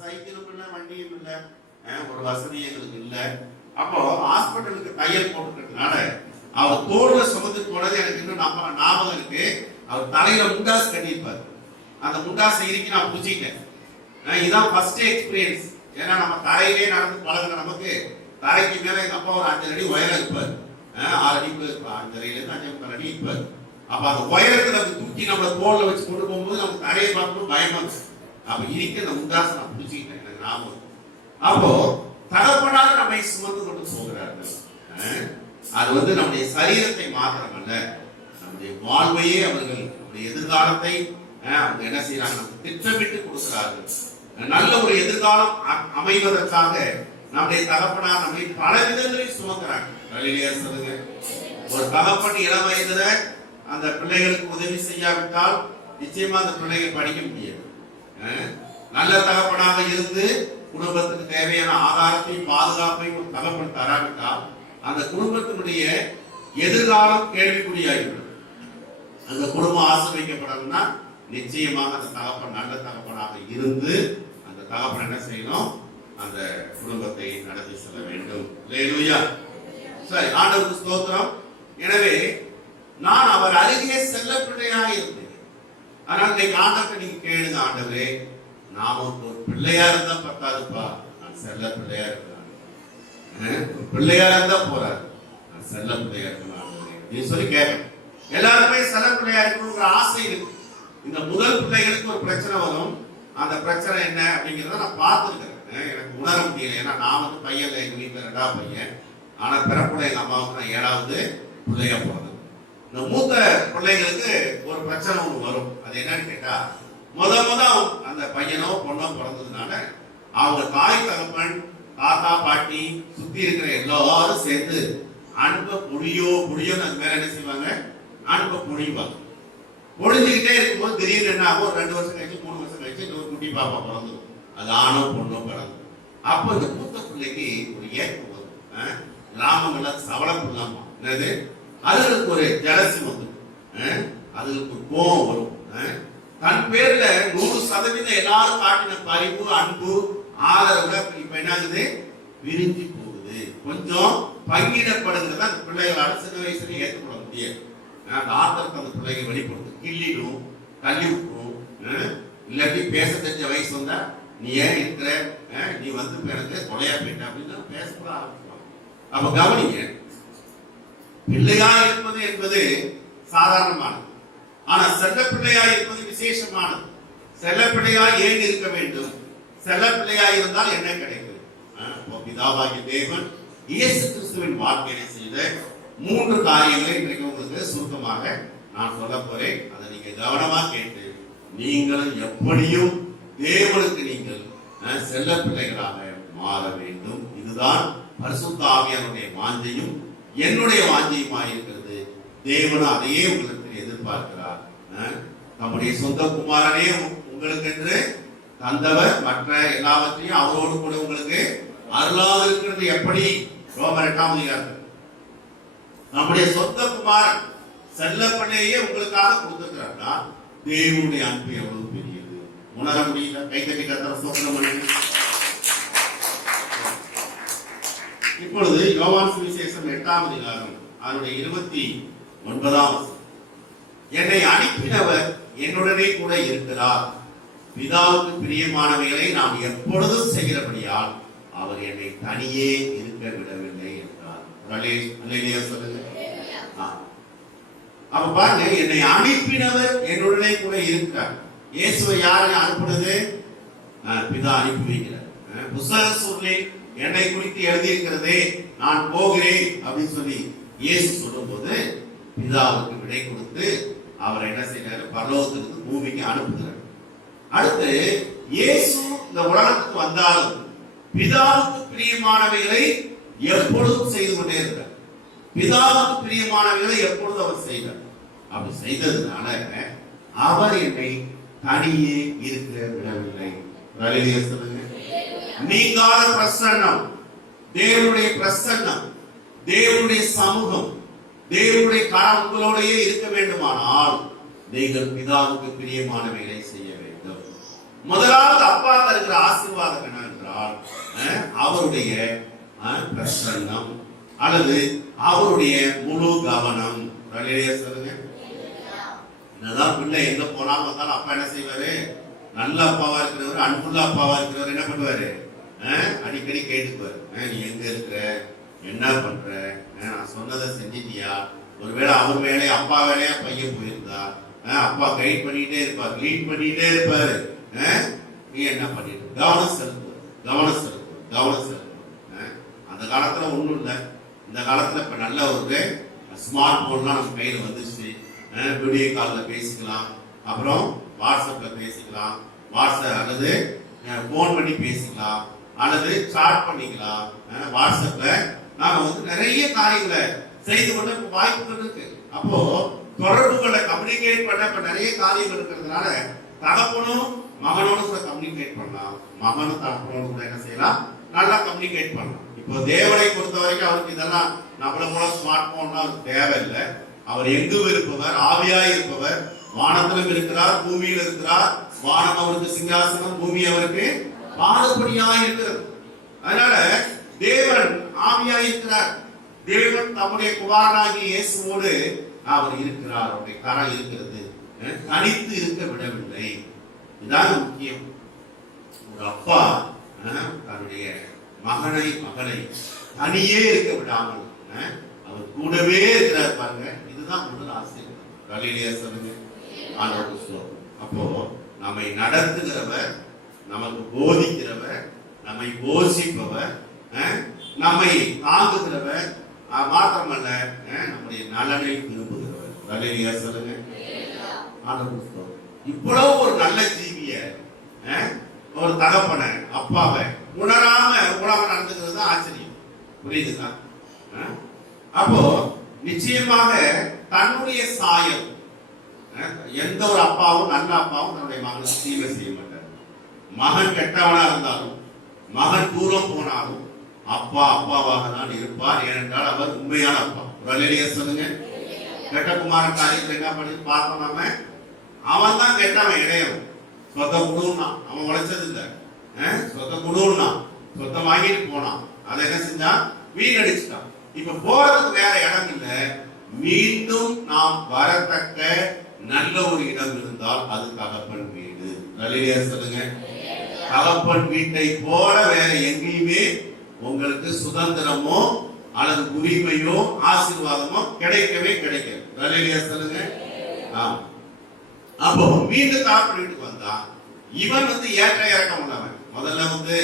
சைக்கிளும் இல்லை, வண்டியும் இல்லை, ஒரு வசதி எங்களுக்கு இல்லை. அப்போ ஹாஸ்பிட்டலுக்கு தையல் போட்டுக்கிறதுனால அவர் தோல்ல சுமந்து போனது எனக்கு இன்னும் ஞாபகம் இருக்கு. அவர் தலையில முண்டாசு கட்டியிருப்பார். அந்த முண்டாசை இருக்கு நான் புரிஞ்சிட்டேன். இதான் ஃபர்ஸ்ட் எக்ஸ்பீரியன்ஸ். ஏன்னா நம்ம தரையிலே நடந்து பழகின நமக்கு தரைக்கு மேல எங்க அப்பா ஒரு 5 அடி உயரம் இருப்பார். 6 அடி 5 அடியிலேருந்து 5 அடி இருப்பார். அப்ப அந்த உயரத்துல தூக்கி நம்ம தோல்ல வச்சு கொண்டு போகும்போது நமக்கு தரையை பார்க்கும்போது பயமா இருக்கு. அப்ப இருக்க அந்த முண்டாசை நான் புரிஞ்சுக்கிட்டேன், எனக்கு ஞாபகம். அப்போ தகப்பனாக நம்மை சுமந்து கொண்டு போகிறார்கள். அது நம்முடைய சரீரத்தை மாத்திரமல்ல, நம்முடைய வாழ்வையே அவர்கள் நம்முடைய எதிர்காலத்தை அவங்க என்ன செய்யறாங்க, நமக்கு திட்டமிட்டு கொடுக்கிறார்கள். நல்ல ஒரு எதிர்காலம் அமைவதற்காக நம்முடைய தகப்பனார் நம்மை பல விதங்களில் சுமக்கிறாங்க. சொல்லுங்க, ஒரு தகப்பன் இளம் வயதுல அந்த பிள்ளைகளுக்கு உதவி செய்யாவிட்டால் நிச்சயமா அந்த பிள்ளைகள் படிக்க முடியாது. நல்ல தகப்பனாக இருந்து குடும்பத்துக்கு தேவையான ஆதாரத்தையும் பாதுகாப்பையும் ஒரு தகப்பன் தராவிட்டால் அந்த குடும்பத்தினுடைய எதிர்காலம் கேள்விக்குறியாகிவிடும். அந்த குடும்பம் ஆசிர்வதிக்கப்படணும்னா நிச்சயமாக அந்த தகப்பன் நல்ல தகப்பனாக இருந்து அந்த தகப்பன் என்ன செய்யணும், அந்த குடும்பத்தை நடத்தி செல்ல வேண்டும். அல்லேலூயா. சரி, ஆண்டவருக்கு ஸ்தோத்திரம். எனவே நான் அவர் அருகே செல்ல பிள்ளையாக இருந்தேன். ஆனால் இன்னைக்கு ஆண்டவரை நீங்க கேளுங்க, ஆண்டவரே நாம ஒரு பிள்ளையா இருந்தா பத்தாதுப்பா, நான் செல்ல பிள்ளையா இருக்கிறேன். பிள்ளையா இருந்தா போறாரு, நான் செல்ல பிள்ளையா இருக்கேன் சொல்லி கேட்கணும். எல்லாருமே செல்ல பிள்ளையா இருக்கணுங்கிற ஆசை இருக்கு. இந்த முதல் பிள்ளைகளுக்கு ஒரு பிரச்சனை வரும். அந்த பிரச்சனை என்ன அப்படிங்கிறத நான் பார்த்துருக்கிறேன். எனக்கு உணர முடியல. ஏன்னா நான் பையன், எங்க வீட்டுல 2வது பையன். ஆனா பிறப்புட எங்க அம்மாவுக்கு நான் 7வது பிள்ளையா போனது. இந்த மூத்த பிள்ளைகளுக்கு ஒரு பிரச்சனை ஒண்ணு வரும். அது என்னன்னு கேட்டா, முத அந்த பையனோ பொண்ணோ பிறந்ததுனால அவங்க தாய் தகப்பன் தாத்தா பாட்டி சுத்தி இருக்கிற எல்லாரும் சேர்ந்து அன்பை பொழியோ அது மேல என்ன செய்வாங்க, அன்பை பொழிவாங்க. பொழிஞ்சுக்கிட்டே இருக்கும்போது திடீர்னு என்ன ஆகும், 2 வருஷம் கழிச்சு 3 வருஷம் கழிச்சு ஒரு குட்டி பாப்பா பிறந்தது. அது ஆணோ பொண்ணோ பிறந்தது. அப்போ இந்த மூத்த பிள்ளைக்கு ஒரு ஏக்கம் வரும். கிராமங்கள்ல சவளம் இல்லாமா என்னது, அதுகளுக்கு ஒரு ஜலசி வந்து அதுகளுக்கு ஒரு கோபம் வரும். தன் பேர்ல 100% எல்லாரும் காட்டின பரிவு அன்பு ஆதரவுல இப்ப என்ன ஆகுது, விரிஞ்சு போகுது. கொஞ்சம் பங்கிடப்படுங்கிறத அந்த பிள்ளைகளால சின்ன வயசுல ஏற்றுக்கொள்ள முடியாது. அந்த ஆதரவுக்கு அந்த பிள்ளைங்க வெளிப்படுது. கிள்ளிடும், தள்ளி விட்டுரும். இல்லாட்டி பேச தெரிஞ்ச வயசு வந்தா நீ ஏன் இருக்கிற, நீ எனக்கு கொலையா போயிட்ட அப்படின்னு பேசக்கூட ஆரம்பிக்கலாம். அப்ப கவனிங்க, பிள்ளையா இருப்பது என்பது சாதாரணமானது. ஆனா செல்ல பிள்ளையா இருப்பது விசேஷமானது. செல்ல பிள்ளையா ஏன் இருக்க வேண்டும், செல்ல பிள்ளையா இருந்தால் என்ன கிடைக்கும்? பிதாவாகிய தேவன் இயேசு கிறிஸ்துவின் வாழ்க்கையை செய்த 3 காரியங்களை இன்றைக்கு உங்களுக்கு சுருக்கமாக நான் சொல்ல போறேன். அதை நீங்க கவனமா கேட்டு நீங்களும் எப்படியும் தேவனுக்கு நீங்கள் செல்ல பிள்ளைகளாக மாற வேண்டும். இதுதான் பரிசுத்த ஆவியானுடைய வாஞ்சையும் என்னுடைய வாஞ்சையுமாக இருக்கிறது. தேவன் அதையே உங்களுக்கு எதிர்பார்க்கிறார். நம்முடைய சொந்த குமாரனே உங்களுக்கு என்று தந்தவர் மற்ற எல்லாவற்றையும் அவரோடு கூட உங்களுக்கு அருளாக இருக்கிறது. எப்படி? ரோமர் 8ஆம் அதிகாரம் நம்முடைய சொந்த குமாரன் செல்ல பிள்ளையே உங்களுக்காக கொடுத்திருக்கிறார்னா தேவனுடைய அன்பு எவ்வளவு பெரியது உணர முடியல. கைத்தட்டி கர்த்தரை ஸ்தோத்திரம் பண்ணுங்க. இப்பொழுது யோவான் சுவிசேஷம் 8ஆம் அதிகாரம் அதனுடைய 29ஆம் வசனம். என்னை அனுப்பினவர் என்னுடனே கூட இருக்கிறார். பிதாவுக்கு பிரியமானவைகளை நாம் எப்பொழுதும் செய்கிறபடியால் அவர் என்னை தனியே இருக்க விடவில்லை என்றார். சொல்லுங்க. அப்ப பாருங்க, என்னை அனுப்பினவர் என்னுடனே கூட இருக்கிறார். இயேசுவை யாரை அனுப்புனது? பிதா அனுப்பி வைக்கிறார். புத்தக சூழலில் என்னை குறித்து எழுதியிருக்கிறதே, நான் போகிறேன் அப்படின்னு சொல்லி இயேசு சொல்லும் போது பிதாவுக்கு விடை கொடுத்து அவர் என்ன செய்யறாரு, பரலோகத்திற்கு பூமிக்கு அனுப்புகிறார். அடுத்து இயேசு இந்த உலகத்துக்கு வந்தாலும் பிதாவுக்கு பிரியமானவைகளை எப்பொழுதும் செய்து கொண்டே இருக்கிறார். பிதாவுக்கு பிரியமானவைகளை எப்பொழுதும் அவர் செய்தார். அப்படி செய்ததுனால அவர் என்னை தனியே இருக்க விடவில்லை. நீங்காத பிரசன்னம், தேவனுடைய பிரசன்னம், தேவனுடைய சமூகம், தேவனுடைய கரம் உங்களோடையே இருக்க வேண்டுமானால் நீங்கள் பிதாவுக்கு பிரியமானவைகளை செய்ய வேண்டும். முதலாவது அப்பா தருகிற ஆசீர்வாதம் என்னவென்றால் அவருடைய பிரசன்னம் அல்லது அவருடைய முழு கவனம். சொல்லுங்க. என்னதான் பிள்ளை எங்க போனாலும் வந்தாலும் அப்பா என்ன செய்வாரு? நல்ல அப்பாவா இருக்கிறவர், அன்புள்ள அப்பாவா இருக்கிறவர் என்ன பண்ணுவாரு? அடிக்கடி கேட்டுக்குவாரு, நீ எங்க இருக்கிற, என்ன பண்ற, நான் சொன்னதை செஞ்சிட்டியா? ஒருவேளை அவர் வேலையை அப்பா வேலையா பையன் போயிருந்தா அப்பா கைட் பண்ணிட்டே இருப்பார், லீட் பண்ணிட்டே இருப்பாரு. நீ என்ன பண்ணிட்டு கவனம் செலுத்துவார், கவனம் செலுத்துவார், கவனம் செலுத்துவார். அந்த காலத்துல ஒண்ணும் இல்லை. இந்த காலத்துல இப்ப நல்ல ஒரு ஸ்மார்ட் போன்லாம் நம்ம கையில வந்துச்சு. வீடியோ காலில் பேசிக்கலாம், அப்புறம் வாட்ஸ்அப்ல பேசிக்கலாம், வாட்ஸ்அப் அல்லது போன் பண்ணி பேசிக்கலாம், அல்லது சாட் பண்ணிக்கலாம். வாட்ஸ்அப்ல நாம வந்து நிறைய காரியங்களை செய்து கொண்டு வாய்ப்புகள் இருக்கு. அப்போ தொடர்புகளை கம்யூனிகேட் பண்ண இப்ப நிறைய காரியங்கள் இருக்கிறதுனால தகப்பனும் மகனோட கூட கம்யூனிகேட் பண்ணலாம், மகனும் தகப்பனோட கூட என்ன செய்யலாம், நல்லா கம்யூனிகேட் பண்ணலாம். இப்போ தேவனை பொறுத்த வரைக்கும் அவருக்கு இதெல்லாம் நம்மள போல ஸ்மார்ட் போன்லாம் அவருக்கு தேவையில்லை. அவர் எங்கும் இருப்பவர், ஆவியாய் இருப்பவர், வானத்திலும் இருக்கிறார், பூமியில் இருக்கிறார். வானம் அவருக்கு சிங்காசனம், பூமி அவருக்கு பாதபடியாய் இருக்கிறது. அதனால தேவன் ஆவியாய் இருக்கிறார். தேவன் தம்முடைய குமாரனாகிய இயேசுவோடு அவர் இருக்கிறார். அவருடைய கரம் இருக்கிறது, தனித்து இருக்க விடவில்லை. இதுதான் முக்கியம். ஒரு அப்பா தன்னுடைய மகனை தனியே இருக்க விடாமல் அவர் கூடவே இருக்கிறார். பாருங்க, இதுதான் முதல் ஆசீர்வாதம். சொல்லுங்க. அப்போ நம்மை நடத்துகிறவர், நமக்கு போதிக்கிறவர், நம்மை போஷிப்பவர், நம்மை தாங்குகிறவர், மாத்திரமல்ல நம்முடைய நலனை விரும்புகிறவர். சொல்லுங்க. இவ்வளவு ஒரு நல்ல ஜீவிய, ஒரு தகப்பனை, அப்பாவை உணராம உலகம் நடந்துக்கிறது தான் ஆச்சரியம். புரியுதுங்களா? அப்போ நிச்சயமாக தன்னுடைய சாயல், எந்த ஒரு அப்பாவும், நல்ல அப்பாவும் தன்னுடைய மகனுக்கு தீமை செய்ய மாட்டார். மகன் கெட்டவனா இருந்தாலும், மகன் தூரம் போனாலும் அப்பா அப்பாவாக தான் இருப்பார். ஏனென்றால் அவர் உண்மையான அப்பா. சொல்லுங்க. கெட்ட குமாரன் காரியத்தில் என்ன பண்ணி பார்த்தோம், அவன் தான் கெட்டவன், இடையவன். சொத்த குடுன்னா அவன் உழைச்சது இல்லை, சொத்த குடுன்னா சொத்த வாங்கிட்டு போனான். அதை என்ன செஞ்சான்? வீணடிச்சுட்டான். இப்ப போறதுக்கு வேற இடம் இல்லை. மீண்டும் நாம் வரத்தக்க நல்ல ஒரு இடம் இருந்தால் அது தகப்பன் வீடு. சொல்லுங்க. தகப்பன் வீட்டை போல வேற எங்கேயுமே உங்களுக்கு சுதந்திரமோ அல்லது உரிமையோ ஆசீர்வாதமோ கிடைக்கவே கிடைக்காது. சொல்லுங்க. அப்போ மீண்டும் தகப்பன் வீட்டுக்கு வந்தா இவன் வந்து ஏற்ற இறக்கம் உள்ளவன். முதல்ல வந்து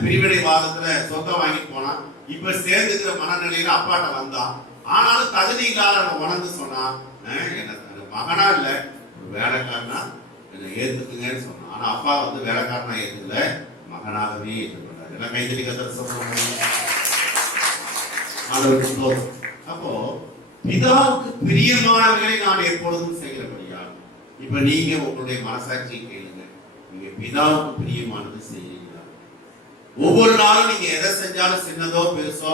பிரிவினைவாதத்துல சொந்தம் வாங்கிட்டு போனான். இப்ப சேர்ந்துக்கிற மனநிலையில அப்பாட்ட வந்தான். ஆனாலும் தகுதி இல்லாத உணர்ந்து சொன்னான், எனக்கு மகனா இல்ல, ஒரு வேலைக்காரனா என்னை ஏத்துக்குங்கன்னு சொன்னான். ஆனா அப்பா வந்து வேலைக்காரனா ஏத்துக்கல, மகனாகவே ஏற்றுக்கொண்டார். எல்லாம் கைத்தறி கத்தர் சொல்றாங்க. அப்போ பிதாவுக்கு பிரியமானவர்களை நான் எப்பொழுதும் செய்கிறபடியா, இப்ப நீங்க உங்களுடைய மனசாட்சியை கேளுங்க, நீங்க பிதாவுக்கு பிரியமானது செய்யுங்க. ஒவ்வொரு நாளும் நீங்க எதை செஞ்சாலும், சின்னதோ பெருசோ,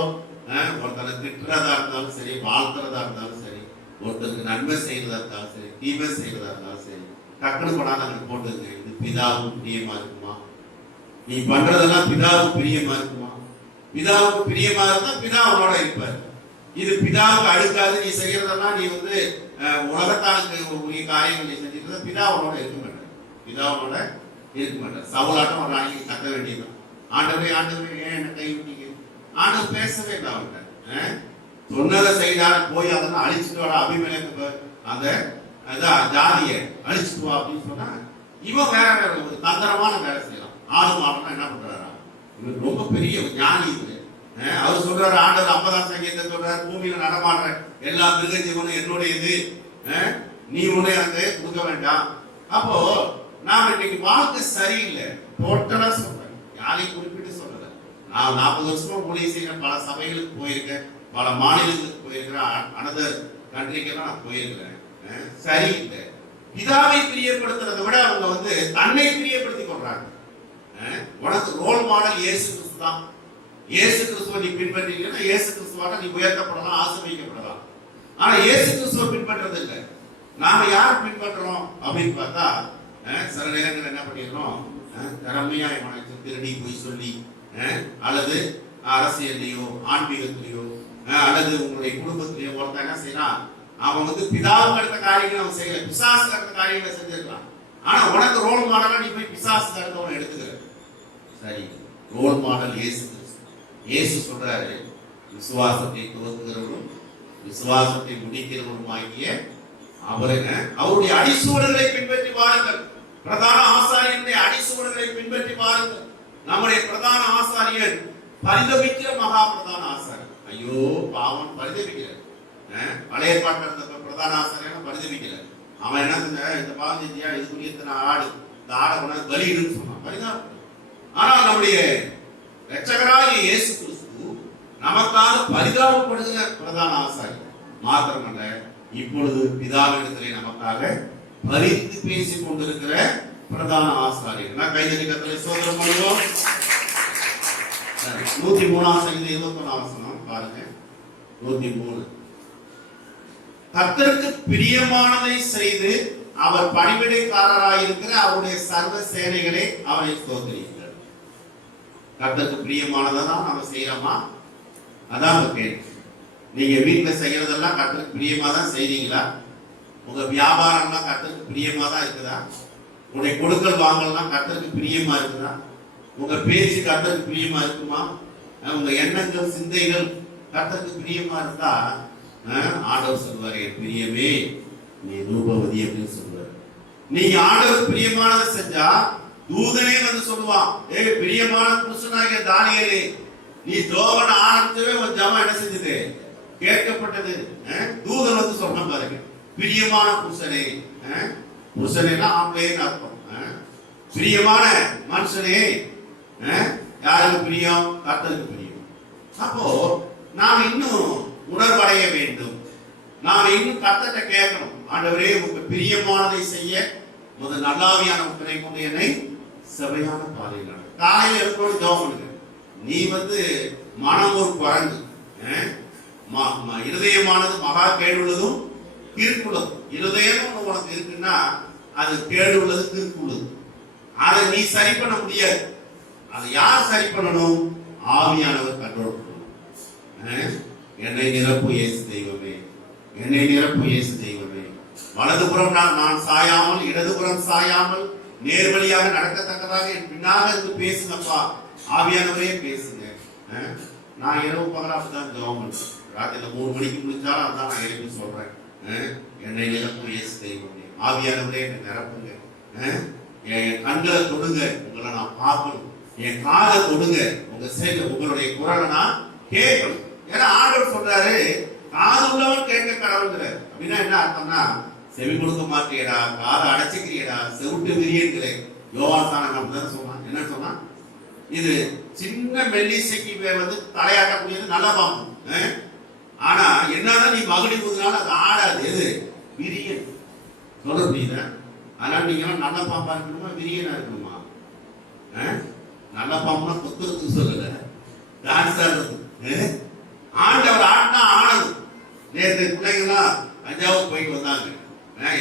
ஒருத்தரை திட்டுறதா இருந்தாலும் சரி, வாழ்த்துறதா இருந்தாலும் சரி, ஒருத்தருக்கு நன்மை செய்யறதா இருந்தாலும் சரி, தீமை செய்யறதா இருந்தாலும் சரி, டக்குனு கொண்டாந்து அங்க போட்டுங்க. இது பிதாவுக்கு பிரியமா இருக்குமா? நீ பண்றதெல்லாம் பிதாவுக்கு பிரியமா இருக்குமா? பிதாவுக்கு பிரியமா இருந்தா பிதா அவனோட இருப்பாரு. இது பிதாவுக்கு அடுக்காது, நீ செய்யறதெல்லாம் நீ வந்து உலகத்தானுக்கு உரிய காரியங்கள் நீ செஞ்சுட்டு பிதா அவனோட இருக்க மாட்டேன், பிதாவோட இருக்க மாட்டேன். சவுலாட்டம் ஒரு நாளைக்கு கத்த வேண்டியது. ஆண்டவரே ஆண்டவரே ஏன் என்ன கை விட்டீங்க? ஆண்டவர் பேசவே இல்லை அவன்கிட்ட. சொன்னதை செய்தால போய் அதெல்லாம் அழிச்சுட்டு வர அபிமேலக்கு அந்த ஜாதியை அழிச்சுட்டு வா அப்படின்னு சொன்னா இவன் வேற வேற ஒரு தந்திரமான வேலை செய்யலாம். ஆளு மாடலாம் என்ன பண்றாரா? இவர் ரொம்ப பெரிய ஞானி. இவரு அவர் சொல்றாரு, ஆண்டவர் அப்பதான் சங்கீதத்தை சொல்றாரு, பூமியில நடமாடுற எல்லா மிருக ஜீவனும் என்னுடையது, நீ ஒண்ணு எனக்கு கொடுக்க வேண்டாம். அப்போ நாம இன்னைக்கு வாழ்க்கை சரியில்லை, டோட்டலா சொல்றேன், யாரையும் குறிப்பிட்டு சொல்லல. நான் 40 வருஷமா ஊழியம் செய்யற பல சபைகளுக்கு போயிருக்கேன், பல மாநிலங்களுக்கு போயிருக்கிறேன், அனதர் கண்ட்ரிக்கெல்லாம் நான் போயிருக்கிறேன். சரியில்லை. பிதாவை பிரியப்படுத்துறதை விட அவங்க வந்து தன்னை பிரியப்படுத்தி கொள்றாங்க. உனக்கு ரோல் மாடல் இயேசு கிறிஸ்து தான். இயேசு கிறிஸ்துவை நீ பின்பற்றீங்கன்னா இயேசு கிறிஸ்துவாக நீ உயர்த்தப்படலாம், ஆசீர்வதிக்கப்படலாம். ஆனா இயேசு கிறிஸ்துவை பின்பற்றது இல்லை. நாம யார் பின்பற்றுறோம் அப்படின்னு பார்த்தா சில நேரங்கள் என்ன பண்ணிடுறோம், திறமையா திருடி போய் சொல்லி அல்லது அரசியல்லையோ ஆன்மீகத்திலேயோ அல்லது உங்களுடைய குடும்பத்திலேயோ ஒருத்தன் என்ன செய்யலாம், அவன் வந்து பிதாவுக்கு அடுத்த காரியங்களை அவன் செய்யல, பிசாசுக்கு அடுத்த காரியங்களை செஞ்சிருக்கலாம். ஆனா உனக்கு ரோல் மாடலா நீ போய் பிசாசுக்கு அடுத்தவன் எடுத்துக்கிற. சரி, ரோல் மாடல் இயேசு. இயேசு சொல்றாரு, விசுவாசத்தை துவக்குகிறவரும் விசுவாசத்தை முடிக்கிறவரும் ஆகிய அவருங்க அவருடைய அடிசூடல்களை பின்பற்றி பாருங்கள். பிரதான ஆசாரியனுடைய அடிசூடல்களை பின்பற்றி பாருங்கள். நம்முடைய பிரதான ஆசாரியன் பரிதபிக்கிற மகா பிரதான ஆசாரியன். ஐயோ பாவம் பரிதபிக்கிற. பழைய பாட்டில் இருந்த பிரதான ஆசாரியன் பரிதபிக்கிற. அவன் என்ன செஞ்ச, இந்த பாவம் செஞ்சியா, இதுக்குரிய இத்தனை ஆடு, இந்த ஆடை கொண்டாந்து பலியிடுன்னு சொன்னான், பரிதாபம். ஆனால் நம்முடைய இரட்சகராகிய இயேசு கிறிஸ்து நமக்காக பரிதாபப்படுகிற பிரதான ஆசாரியன் மாத்திரமல்ல, இப்பொழுது பிதாவிடத்திலே நமக்காக பரிந்து பேசிக் கொண்டிருக்கிற பிரதான ஆசாரியர். கைதறி கத்தரை சோதரம் பண்ணுவோம். 103 சங்கீதம் 21 பாருங்க. 103 கர்த்தருக்கு பிரியமானதை செய்து அவர் பணிவிடைக்காரராயிருக்கிற அவருடைய சர்வ சேனைகளை அவரை ஸ்தோத்திரிக்கிறார். கர்த்தருக்கு பிரியமானதை தான் நம்ம செய்யறோமா? அதான் கேள்வி. நீங்க வீட்டுல செய்யறதெல்லாம் கர்த்தருக்கு பிரியமா தான் செய்றீங்களா? உங்க வியாபாரம்லாம் கர்த்தருக்கு பிரியமா தான் இருக்குதா? உங்களுடைய கொடுக்கல் வாங்கலாம் கர்த்தருக்கு பிரியமா இருக்குதா? உங்க பேச்சு கர்த்தருக்கு பிரியமா இருக்குமா? உங்க எண்ணங்கள் சிந்தைகள் கர்த்தருக்கு பிரியமா இருந்தா ஆண்டவர் சொல்வாரு, பிரியமே நீ ரூபவதி அப்படின்னு சொல்லுவாரு. நீங்க ஆண்டவர் பிரியமானதை செஞ்சா தூதனே வந்து சொல்லுவான், பிரியமான புருஷனாகிய தானியேலே, நீ ஜோவன ஆரம்பிச்சவே ஒரு ஜபம் என்ன செஞ்சது, கேட்கப்பட்டது. தூதன் வந்து சொன்ன பாருங்க, பிரியமான புருஷனே. புருஷனேனா ஆம்பளைன்னு அர்த்தம். பிரியமான மனுஷனே. யாருக்கு பிரியம்? கர்த்தருக்கு பிரியம். அப்போ நாம் இன்னும் உணர்வடைய வேண்டும். நாம் இன்னும் கர்த்தர்ட்ட கேட்கணும், ஆண்டவரே உங்க பிரியமானதை செய்ய முதல் நல்லாவியான உத்தரை கொண்டு என்னை சபையான பாதையில் நட. காலையில் இருக்கணும் ஜெபம் பண்ணுங்க. நீ வந்து மனம் ஒரு குரங்கு, இருதயமானது மகா கேடுள்ளதும் கிறுக்குள்ளதும். இருதயம் உனக்கு இருக்குன்னா அது கேடு உள்ளது, கிறுக்கு உள்ளது. அதை நீ சரி பண்ண முடியாது. அதை யார் சரி பண்ணணும்? ஆவியானவர் கண்ட்ரோல் பண்ணணும். என்னை நிரப்பு இயேசு தெய்வமே, என்னை நிரப்பு இயேசு தெய்வமே. வலதுபுறம் நான் சாயாமல் இடதுபுறம் சாயாமல் நேர்வழியாக நடக்கத்தக்கதாக என் பின்னாக இருந்து பேசுங்கப்பா. ஆவியானவரே பேசுங்க. நான் இரவு பகலா அப்படிதான் ஜெபம் பண்றேன். ராத்திரில 3 மணிக்கு முடிஞ்சாலும் அதான் நான் எழுப்பி சொல்றேன், என்னை நிரப்பு இயேசு தெய்வமே. ஆவியானவரே என்னை நிரப்புங்க. என் கண்களை தொடுங்க, உங்களை நான் பார்க்கணும். என் காதை தொடுங்க, உங்களுடைய குரலை நான் கேட்கணும். ஏன்னா ஆண்டவர் சொல்றாரு, காது உள்ளவன் கேட்க கடவுள்கிறார். அப்படின்னா என்ன அர்த்தம்னா, செவி கொடுக்க மாட்டேடா, காதை அடைச்சிக்கிறியடா, செவிட்டு விரியன்களே. யோவாசான சொன்னான். என்ன சொன்னா, இது சின்ன மெல்லிசைக்கு வந்து தலையாட்டக்கூடியது நல்லா பார்க்கும். ஆனா என்னதான் நீ மகுடி போதுனால அது ஆடாது. எது? விரியன். சொல்ல புரியுதா? அதனால நீங்க நல்ல பாம்பா இருக்கணுமா விரியனா இருக்கணுமா? நல்ல பாம்புனா கொத்துறதுக்கு சொல்லல, டான்ஸ் ஆடுறது. ஆண்டவர் ஆடினா ஆனது. நேற்று பிள்ளைங்களாம் தஞ்சாவூர் போயிட்டு வந்தாங்க.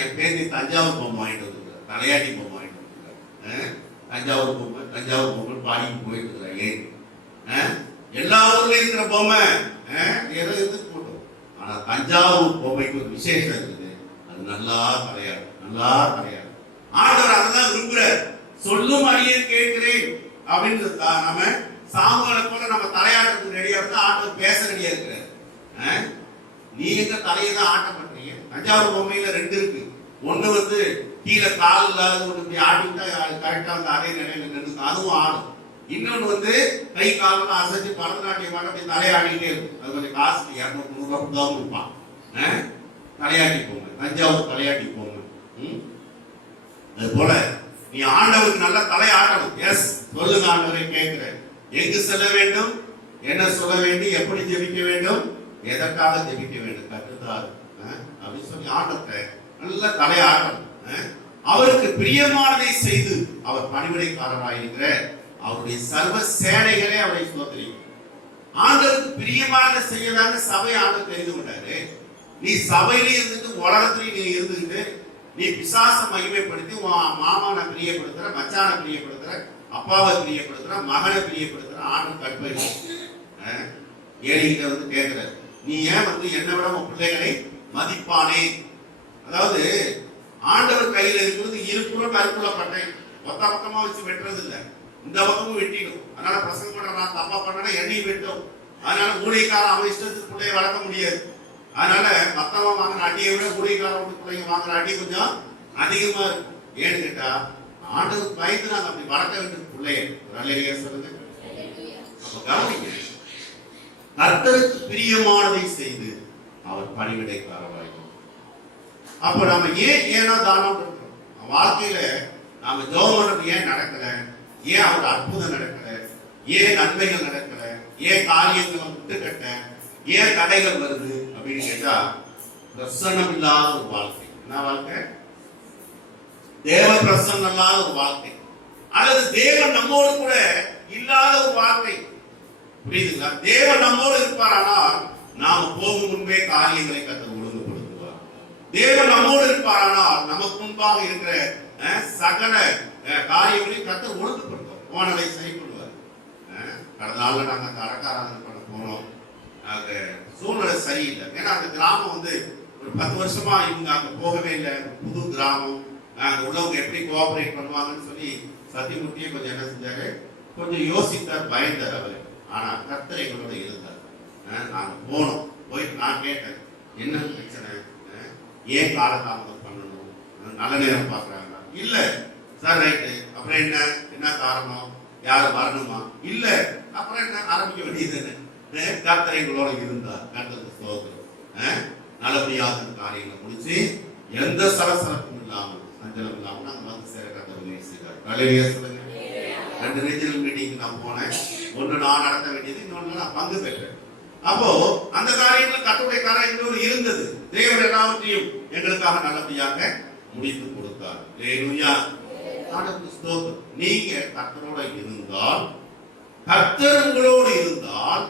என் பேர் தஞ்சாவூர் பொம்மை வாங்கிட்டு வந்துருக்காரு, தலையாட்டி பொம்மை வாங்கிட்டு வந்துருக்காரு. தஞ்சாவூர் பொம்மை பாடிக்கு போயிட்டு இருக்கிறாங்க. எல்லா ஊர்ல இருக்கிற பொம்மை ஏதோ இருந்து போட்டோம். ஆனா தஞ்சாவூர் பொம்மைக்கு ஒரு விசேஷம் இருக்குது. அது நல்லா தலையாடும், நல்லா தலையாடும். ஆண்டவர் அதான் விரும்புறார். சொல்லும் அடியே கேட்கிறேன் அப்படின்னு நம்ம சாமுவேலை போல நம்ம தலையாட்டத்துக்கு ரெடியா இருந்தா ஆண்டவர் பேச ரெடியா இருக்கிறார். நீ எங்க தலையை தான் ஆட்டம் பண்றீங்க. தஞ்சாவூர் பொம்மையில 2 இருக்கு. ஒண்ணு வந்து கீழே கால் இல்லாத ஒண்ணு இப்படி ஆடிட்டா கரெக்டா வந்து அதே நிலையில நின்று அதுவும் ஆடும். இன்னொன்னு வந்து கை காலெல்லாம் அசைச்சு பரதநாட்டியம் பண்ண அப்படி தலையாடிட்டே இருக்கும். அது கொஞ்சம் காசு 200-300 ரூபாய் தான் கொடுப்பான். தலையாட்டி பொம்மை, தஞ்சாவூர் தலையாட்டி பொம்மை. அது போல நீ ஆண்டவருக்கு நல்ல தலையாட்டணும். எஸ், சொல்லுங்க ஆண்டவரை கேட்கிறேன். எங்கு செல்ல வேண்டும், என்ன சொல்ல வேண்டும், எப்படி ஜெபிக்க வேண்டும், எதற்காக ஜெபிக்க வேண்டும் கற்றுத்தாரு அப்படின்னு சொல்லி ஆண்டத்தை நல்ல தலையாட்டணும். அவருக்கு பிரியமானதை செய்து அவர் பணிவிடைக்காரராயிருக்கிற அவருடைய சர்வ சேனைகளே அவரை ஸ்தோத்திரிக்கும். ஆண்டவருக்கு பிரியமானதை செய்யதாங்க சபை ஆண்டவர் தெரிந்து கொண்டாரு. நீ சபையிலே இருந்துட்டு உலகத்திலே நீ இருந்துட்டு நீ பிசாச மகிமைப்படுத்தி உன் மாமானை பிரியப்படுத்துற, மச்சானை பிரியப்படுத்துற, அப்பாவை பிரியப்படுத்துற, மகனை பிரியப்படுத்துற, ஆணும் கற்பனை ஏழைகிட்ட வந்து கேட்கிற, நீ ஏன் வந்து என்னை விட உன் பிள்ளைகளை மதிப்பானே? அதாவது ஆண்டவர் கையில இருக்கிறது இருப்புற கருப்புல பட்டேன், மொத்த பக்கமா வச்சு வெட்டுறது இல்லை, இந்த பக்கமும் வெட்டிடும். அதனால பசங்க பண்றான் தப்பா பண்ணா எண்ணெயும் வெட்டும். அதனால ஊழியக்காரன் அவன் இஷ்டத்துக்கு பிள்ளைய வளர்க்க முடியாது. அதனால மத்தவன் வாங்குற அடியை விட ஊழியக்காரன் பிள்ளைங்க வாங்குற அடி கொஞ்சம் அதிகமா இருக்கும். ஏன்னு கேட்டா ஆண்டவர் பயந்து நாங்க அப்படி வளர்க்க வேண்டும் பிள்ளைய. சொல்லுங்க. அப்ப கவனிங்க, கர்த்தருக்கு பிரியமானதை செய்து அவர் பணிவிடைக்காரராய். அப்ப நம்ம ஏனோ தானம் பண்றோம் வாழ்க்கையில. நாம ஜெபம் ஏன் நடக்கல, ஏன் அவர் அற்புதம் நடக்கல, ஏன் நன்மைகள் நடக்கல, ஏன் காரியங்களை விட்டுக்கட்ட, ஏன் தடைகள் வருது அப்படின்னு கேட்டா பிரசன்னம் இல்லாத ஒரு வாழ்க்கை. என்ன வாழ்க்கை? தேவ பிரசன்னம் இல்லாத ஒரு வாழ்க்கை, அல்லது தேவன் நம்மோடு கூட இல்லாத ஒரு வாழ்க்கை. புரியுதுங்களா? தேவன் நம்மோடு இருப்பாரானால் நாம போகும் முன்பே காரியங்களை கர்த்தர் ஒழுங்குபடுத்துவார். தேவன் நம்மோடு இருப்பாரானால் நமக்கு முன்பாக இருக்கிற சகல காரியங்களையும் கர்த்தர் ஒழுங்குபடுத்துவார், போனதை சரி பண்ணுவார். கடந்த நாள்ல நாங்க கடற்காராதனை பண்ண போனோம். அங்க சூழ்நிலை சரியில்லை. ஏன்னா அந்த கிராமம் வந்து ஒரு 10 வருஷமா இவங்க அங்க போகவே இல்லை. புது கிராமம், அங்க உள்ளவங்க எப்படி கோஆபரேட் பண்ணுவாங்கன்னு சொல்லி சத்தியமூர்த்தியே கொஞ்சம் என்ன செஞ்சாரு, கொஞ்சம் யோசித்தார், பயந்தார் அவரு. ஆனா கர்த்தர் எங்களோட இருந்தார். நாங்க போனோம். போயிட்டு நான் கேட்டேன், என்ன பிரச்சனை, ஏன் காலதாமதம் பண்ணணும், நல்ல நேரம் பாக்குறாங்க? இல்ல சார், ரைட்டு. அப்புறம் என்ன காரணம், யாரும் வரணுமா? இல்ல. அப்புறம் என்ன, ஆரம்பிக்க வேண்டியது. கர்த்தர் எங்களோட இருந்தார். கர்த்தருக்கு ஸ்தோத்திரம். நல்லபடியாக காரியங்களை முடிச்சு எந்த சலசலப்பும் இல்லாமல் சஞ்சலம் இல்லாமல் நாங்க வந்து சேர கர்த்தர் உதவி செய்தார். கலையிலேயே சொல்லுங்க. 2 ரீஜனல் மீட்டிங் நான் போனேன். ஒன்று நான் நடத்த வேண்டியது, இன்னொன்று நான் பங்கு பெற்றேன். அப்போ அந்த காரியங்கள் கர்த்தருடைய காரியங்களோடு இருந்தது. தேவன் எல்லாவற்றையும் எங்களுக்காக நல்லபடியாக முடித்து கொடுத்தார். ஹல்லேலூயா. ஸ்தோத்திரம். நீங்க கர்த்தரோட இருந்தால், கர்த்தர் உங்களோடு இருந்தால்,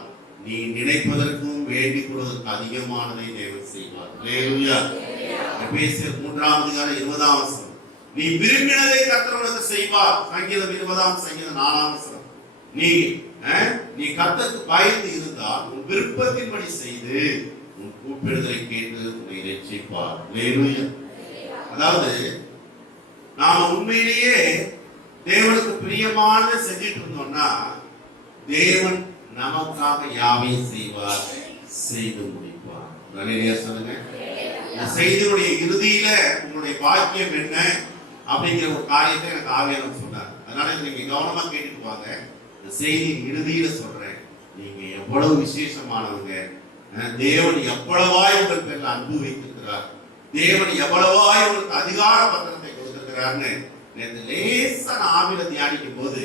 நீ நினைப்பதற்கும் வேண்டிக் கொள்வதற்கு அதிகமானதை தேவன் செய்வார். ஹல்லேலூயா. எபேசியர் 3:20 நீ விரும்பினதை கர்த்தர் உனக்கு செய்வார். சங்கீதம் 20, சங்கீதம் 4. நீ கர்த்தருக்கு பயந்து இருந்தால் உன் விருப்பத்தின்படி செய்து உன் கூப்பிடுதலை கேட்டு உன்னை ரட்சிப்பார். ஹல்லேலூயா. அதாவது நாம உண்மையிலேயே தேவனுக்கு பிரியமானதை செஞ்சிட்டு இருந்தோம்னா தேவன் நமக்காக யாவையும் செய்வார், செய்து முடிப்பார். ஹல்லேலூயா சொல்லுங்க. இந்த செய்தியுடைய இறுதியில உங்களுடைய பாக்கியம் என்ன அப்படிங்கிற ஒரு காரியத்தை எனக்கு ஆவியானவர் சொன்னார். அதனால நீங்க கவனமா கேட்டுட்டு வாங்க. இந்த செய்தியின் இறுதியில சொல்றேன், நீங்க எவ்வளவு விசேஷமானவங்க, தேவன் எவ்வளவாய் உங்கள் பேர்ல அன்பு வைத்திருக்கிறார், தேவன் எவ்வளவாய் உங்களுக்கு அதிகார பத்திரத்தை கொடுத்திருக்கிறார்னு நேற்று லேசான ஆவியில தியானிக்கும் போது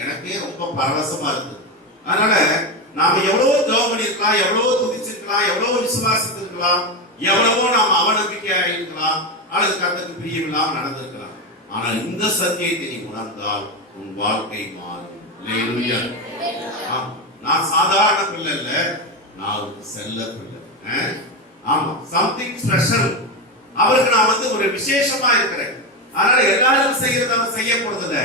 எனக்கே ரொம்ப பரவசமா இருந்தது. அதனால நாம எவ்வளவோ ஜெபம் பண்ணிருக்கலாம், எவ்வளவோ துதிச்சிருக்கலாம், எவ்வளவோ விசுவாசித்திருக்கலாம், எவ்வளவோ நாம் அவநம்பிக்கையா இருக்கலாம், அல்லது கர்த்தருக்கு பிரியமில்லாம நடந்திருக்கலாம். ஆனால் இந்த சத்தியத்தை நீ உணர்ந்தால் உன் வாழ்க்கை மாறும். ஹல்லேலூயா. நான் சாதாரண பிள்ளை இல்ல, நான் ஒரு செல்ல பிள்ளை. ஆமா, சம்திங் ஸ்பெஷல். அவருக்கு நான் வந்து ஒரு விசேஷமா இருக்கிறேன். அதனால எல்லாரும் செய்யறத அவர் செய்ய போறதில்ல,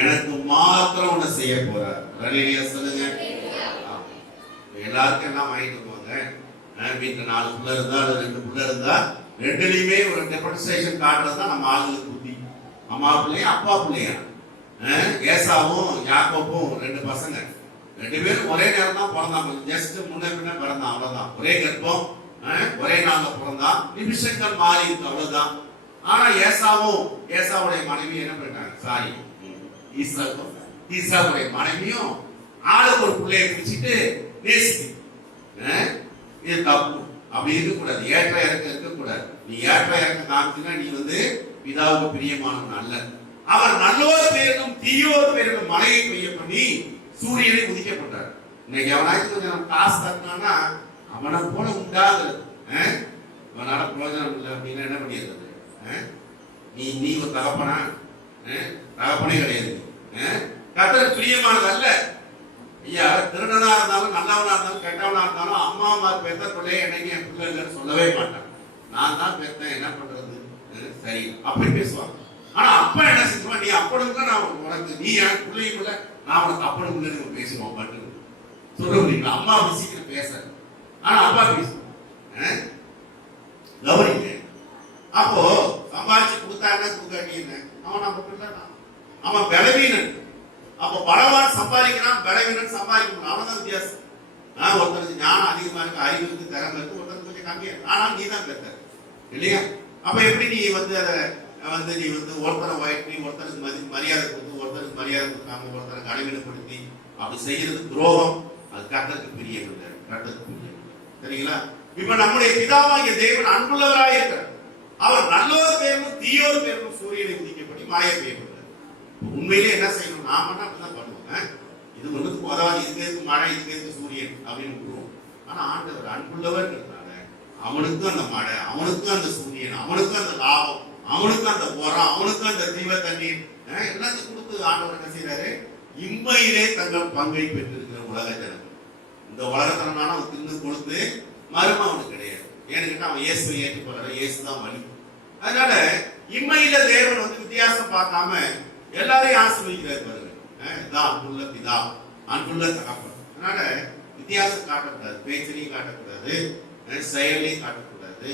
எனக்கு மாத்திரம் ஒண்ணு செய்ய போறார். ஹல்லேலூயா சொல்லுங்க. எல்லாருக்கும் என்ன வாங்கிட்டு போவாங்க, வீட்டுல 4 பிள்ளை இருந்தா அல்லது 2 பிள்ளை இருந்தா 2லயுமே ஒரு டெமான்ஸ்ட்ரேஷன் காட்டுறது தான் நம்ம ஆளுங்களுக்கு புத்தி. அம்மா பிள்ளையா அப்பா பிள்ளையா? ஏசாவும் யாக்கோப்பும் 2 பசங்க, 2 பேரும் ஒரே நேரம் தான் பிறந்தாங்க. ஜஸ்ட் முன்ன பின்ன பிறந்தான், அவ்வளவுதான். ஒரே கர்ப்பம், ஒரே நாள்ல பிறந்தான். நிமிஷங்கள் மாறி இருக்கு, அவ்வளவுதான். ஆனா ஏசாவுடைய மனைவி என்ன பண்ணிட்டாங்க, சாரி ஈசாவுடைய மனைவியும் ஆளுக்கு ஒரு பிள்ளைய பிடிச்சிட்டு நேசிக்கு. இது தப்பு. அப்படி இருக்கக்கூடாது. ஏற்ற இறக்க இருக்கக்கூடாது. நீ ஏற்ற இறக்க காமிச்சுன்னா நீ வந்து பிதாவுக்கு பிரியமானவன் அல்ல. அவர் நல்லோர் பேருக்கும் தீயோர் பேருக்கும் மழையை பெய்ய பண்ணி சூரியனை உதிக்கப்பட்டார். இன்னைக்கு எவனாச்சும் கொஞ்சம் காசு தட்டினான்னா அவனை போல உண்டாகிறது. அவனால பிரயோஜனம் இல்லை அப்படின்னா என்ன பண்ணிடுறது? நீ ஒரு தகப்பனா? தகப்பனே கிடையாது. கர்த்தருக்கு பிரியமானது அல்ல. ஐயா, திருடனா இருந்தாலும் நல்லவனா இருந்தாலும் கெட்டவனா இருந்தாலும் அம்மா பெத்த பிள்ளைய என்னைக்கு என் பிள்ளைன்னு சொல்லவே மாட்டான். நான் தான் பெத்தேன், என்ன பண்றது? சரி அப்படி பேசுவாங்க. ஆனா அப்பா என்ன செஞ்சுவான், நீ அப்பனுக்கு நான் உனக்கு நீ எனக்கு பிள்ளைக்குள்ள நான் உனக்கு அப்பனுக்குள்ள பேசுவோம் பட்டு சொல்ல முடியுங்களா? அம்மா சீக்கிரம் பேச, ஆனா அப்பா பேசுவான். கவனிங்க, அப்போ சம்பாதிச்சு கொடுத்தாங்க கொடுக்காட்டி என்ன, அவன் நம்ம பிள்ளை தான், அவன் பலவீனன். அப்போ பலவான் சம்பாதிக்கிறான், பலவீனன் சம்பாதிக்கணும், அவன்தான் வித்தியாசம். ஒருத்தருக்கு ஞானம் அதிகமா இருக்கு, அறிவு இருக்கு, திறமை இருக்கு, ஒருத்தருக்கு கொஞ்சம் கம்மியா இருக்கு, ஆனால் நீ தான் பெற்ற இல்லையா? அப்ப எப்படி நீ அதை நீ ஒருத்தரை வயற்றி ஒருத்தருக்கு மரியாதை கொடுத்து ஒருத்தருக்கு மரியாதை கொடுக்காம ஒருத்தரை கனவீனப்படுத்தி அப்படி செய்யறது துரோகம். அது கர்த்தருக்கு பிரியமில்லை, கர்த்தருக்கு பிரியமில்லை. சரிங்களா? இப்ப நம்முடைய பிதாவாகிய தேவன் அன்புள்ளவராக இருக்கிறார். அவர் நல்லோர் பேரும் தீயோர் பேரும் சூரியனை உதிக்கப்படி மாய பெய்யப்படுறார். உண்மையிலே என்ன செய்யணும், நாம அப்படிதான் பண்ணுவோம். இது ஒண்ணுக்கு போதாது, இதுக்கு எதுக்கு மழை, இதுக்கு எதுக்கு சூரியன் அப்படின்னு விட்டுருவோம். ஆனா ஆண்டவர் அன்புள்ளவர் இருக்கிறாங்க. அவனுக்கு அந்த மழை, அவனுக்கு அந்த சூரியன், அவனுக்கு அந்த லாபம், அவனுக்கு அந்த உரம், அவனுக்கு அந்த தீவ தண்ணீர் எல்லாத்தையும் கொடுத்து ஆண்டவர் என்ன செய்யறாரு, இம்மையிலே தங்கள் பங்கை பெற்றிருக்கிற உலக ஜனங்கள். இந்த உலகத்தனால அவன் தின்னு கொடுத்து மரும அவனுக்கு கிடையாது. ஏன்னு கேட்டா அவன் இயேசுவை ஏற்றுக்கொள்ள, இயேசுதான் வழி. அதனால இம்மையில தேவன் வித்தியாசம் பார்க்காம எல்லாரையும் ஆசீர்வதிக்கிறார் பாருங்க. இதான் அன்புள்ள பிதா, அன்புள்ள தகப்பன். அதனால வித்தியாசம் காட்டக்கூடாது, பேச்சிலையும் காட்டக்கூடாது, செயலையும் காட்டக்கூடாது.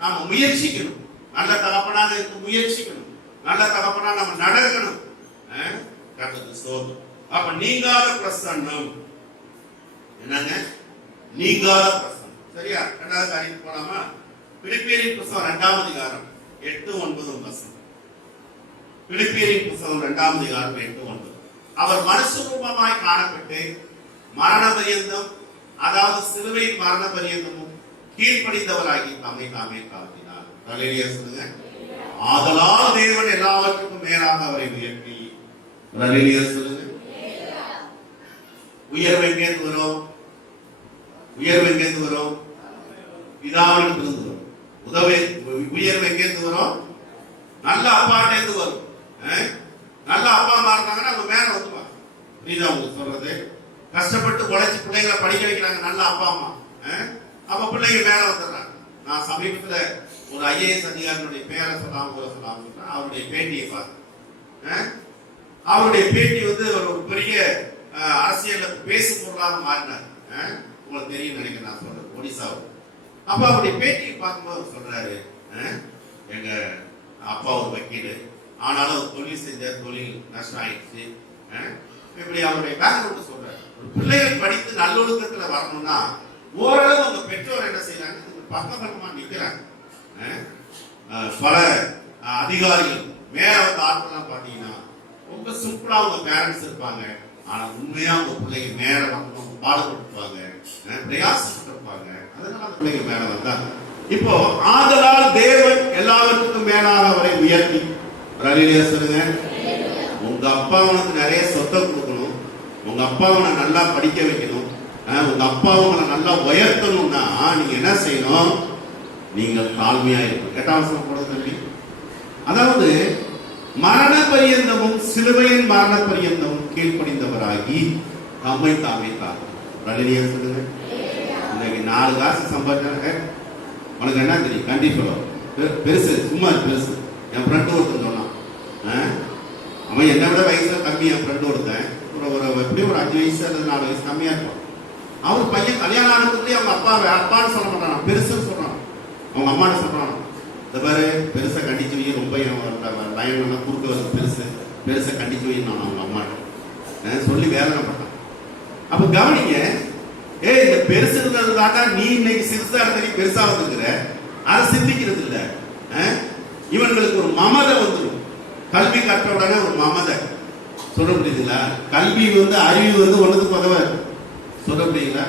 நாம முயற்சிக்கணும், நல்ல தகப்பனாக இருக்க முயற்சிக்கணும், நல்ல தகப்பனா நம்ம நடக்கணும். கர்த்தருக்கு ஸ்தோத்திரம். அப்ப நீங்காத பிரசன்னம் என்னங்க, நீங்காத பிரசன்னம். சரியா? இரண்டாவது காரியத்துக்கு போலாமா? பிலிப்பியரின் புத்தகம் 2ஆம் அதிகாரம் 8-9 வசனம். பிலிப்பியரின் புத்தகம் 2ஆம் அதிகாரம் 8-9. அவர் மனுஷ ரூபமாய் காணப்பட்டு மரண பரியந்தம், அதாவது சிலுவையின் மரண பரியந்தமும் கீழ்ப்படிந்தவராகி தம்மை தாமே காத்தினார். அல்லேலூயா சொல்லுங்க. ஆதலால் தேவன் எல்லாவற்றுக்கும் மேலாக அவரை உயர்த்தி. அல்லேலூயா சொல்லுங்க. உயர்வு எங்கேருந்து வரும்? உயர்வு எங்கேருந்து வரும்? பிதாவிலிருந்து வரும். உயர்வு எங்கேருந்து வரும்? நல்ல அப்பாட்டேந்து வரும். நல்ல அப்பா அம்மா இருந்தாங்கன்னா அவங்க மேல வந்துவாங்க. புரியுதா உங்களுக்கு சொல்றது? கஷ்டப்பட்டு உழைச்சி பிள்ளைகளை படிக்க வைக்கிறாங்க நல்ல அப்பா அம்மா, அப்ப பிள்ளைங்க மேல வந்துடுறாங்க. நான் சமீபத்துல ஒரு ஐஏஎஸ் அதிகாரியுடைய பேரை சொல்லாம அவருடைய பேட்டியை பார்த்தேன். அவருடைய பேட்டி ஒரு பெரிய அரசியல் பேசு பொருளாக மாறினார். உங்களுக்கு தெரியும் நினைக்கிறேன், நான் சொல்றேன், ஒடிசாவில். அப்ப அவருடைய பேட்டியை பார்க்கும்போது சொல்றாரு, எங்க அப்பா ஒரு வக்கீல், ஆனாலும் அவர் தொழில் செஞ்ச தொழில் நஷ்டம் ஆயிடுச்சு. இப்படி அவருடைய பேக்ரவுண்ட் சொல்றாரு. பிள்ளைகள் படித்து நல்லொழுக்கத்துல வரணும்னா ஓரளவு அவங்க பெற்றோர் என்ன செய்யறாங்க, பக்கபலமா நிற்கிறாங்க. பல அதிகாரிகள் மேல ஆட்கள்லாம் பாத்தீங்கன்னா ரொம்ப சிம்பிளா அவங்க பேரண்ட்ஸ் இருப்பாங்க. ஆனா உண்மையா அவங்க பிள்ளைங்க மேல வரணும் பாடுபட்டுருப்பாங்க, பிரயாசப்பட்டிருப்பாங்க. அதனால அந்த பிள்ளைங்க மேல வந்தாங்க. இப்போ ஆதலால் தேவன் எல்லாவற்றுக்கும் மேலாக அவரை உயர்த்தி. சொல்லுங்க. உங்க அப்பா உனக்கு நிறைய சொத்தை கொடுக்கணும், உங்க அப்பா உன நல்லா படிக்க வைக்கணும், உங்க அப்பா உங்களை நல்லா உயர்த்தணும்னா நீங்க என்ன செய்யணும்? நீங்கள் தாழ்மையா இருக்கணும். 8ஆம் வசனம் போட தம்பி. அதாவது மரண பரியந்தமும் சிலுவையின் மரண பரியந்தமும் கீழ்ப்படிந்தவராகி தம்மை தாமே காக்கும். சொல்லுங்க. இன்னைக்கு 4 காசு சம்பாதிச்சாங்க, உனக்கு என்ன தெரியும்? கண்டிப்பா பெருசு, சும்மா பெருசு. என் ஃப்ரெண்டு ஒருத்தன் சொன்னான், அவன் என்னை விட வயசுல கம்மி. என் ஃப்ரெண்டு ஒருத்தன் எப்படியும் ஒரு 5 வயசு அல்லது 4 வயசு கம்மியா இருக்கும். அவர் பையன் கல்யாணம் ஆனதுக்குள்ளேயே அவங்க அப்பான்னு சொல்ல மாட்டான், பெருசுன்னு சொல்றான். அவங்க அம்மான்னு சொல்றான், இந்த பாரு பெருசை கண்டிச்சு வை, ரொம்ப லைன் குறுக்க வருது, பெருசை கண்டிச்சு வை நான் அவங்க அம்மாட்ட சொல்லி வேதனை பண்ணான். அப்ப கவனிங்க, இந்த பெருசு இருந்ததுதாக்கா நீ இன்னைக்கு சிறுசா இருந்த பெருசா வந்துருக்கிற, அதை சிந்திக்கிறது இல்ல. இவங்களுக்கு ஒரு மமதை வந்துடும். கல்வி கற்ற உடனே ஒரு மமதை. சொல்ல முடியுதுங்களா? கல்வி அறிவு ஒண்ணுக்கு உதவ சொல்ல முடியுங்களா?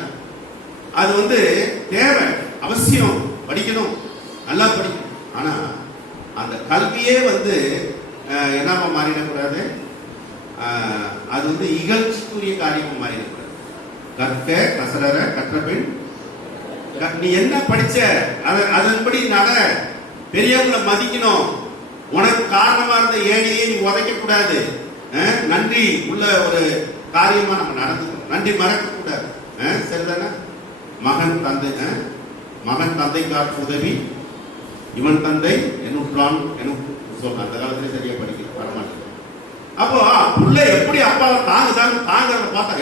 அது தேவை, அவசியம், படிக்கணும், நல்லா படிக்கணும். ஆனா அந்த கல்வியே என்னமா மாறிடக்கூடாது, அது இகழ்ச்சிக்குரிய காரியமா மாறிடக்கூடாது. கற்க கசடர கற்ற பின் நீ என்ன படிச்ச அதன்படி நட, பெரியவங்களை மதிக்கணும், உனக்கு காரணமா இருந்த ஏழையை நீ உதைக்க கூடாது, நன்றி உள்ள ஒரு காரியமா நம்ம நடந்துக்கணும், நன்றி மறக்க கூடாது. சரிதானே? மகன் தந்தைக்காற்று உதவி இவன் தந்தை என்னுற்றான் சொல்ல அந்த காலத்திலே சரியா படிக்கல வரமாட்டேன். அப்போ புள்ளை எப்படி அப்பாவை தாங்கிறத பார்த்தா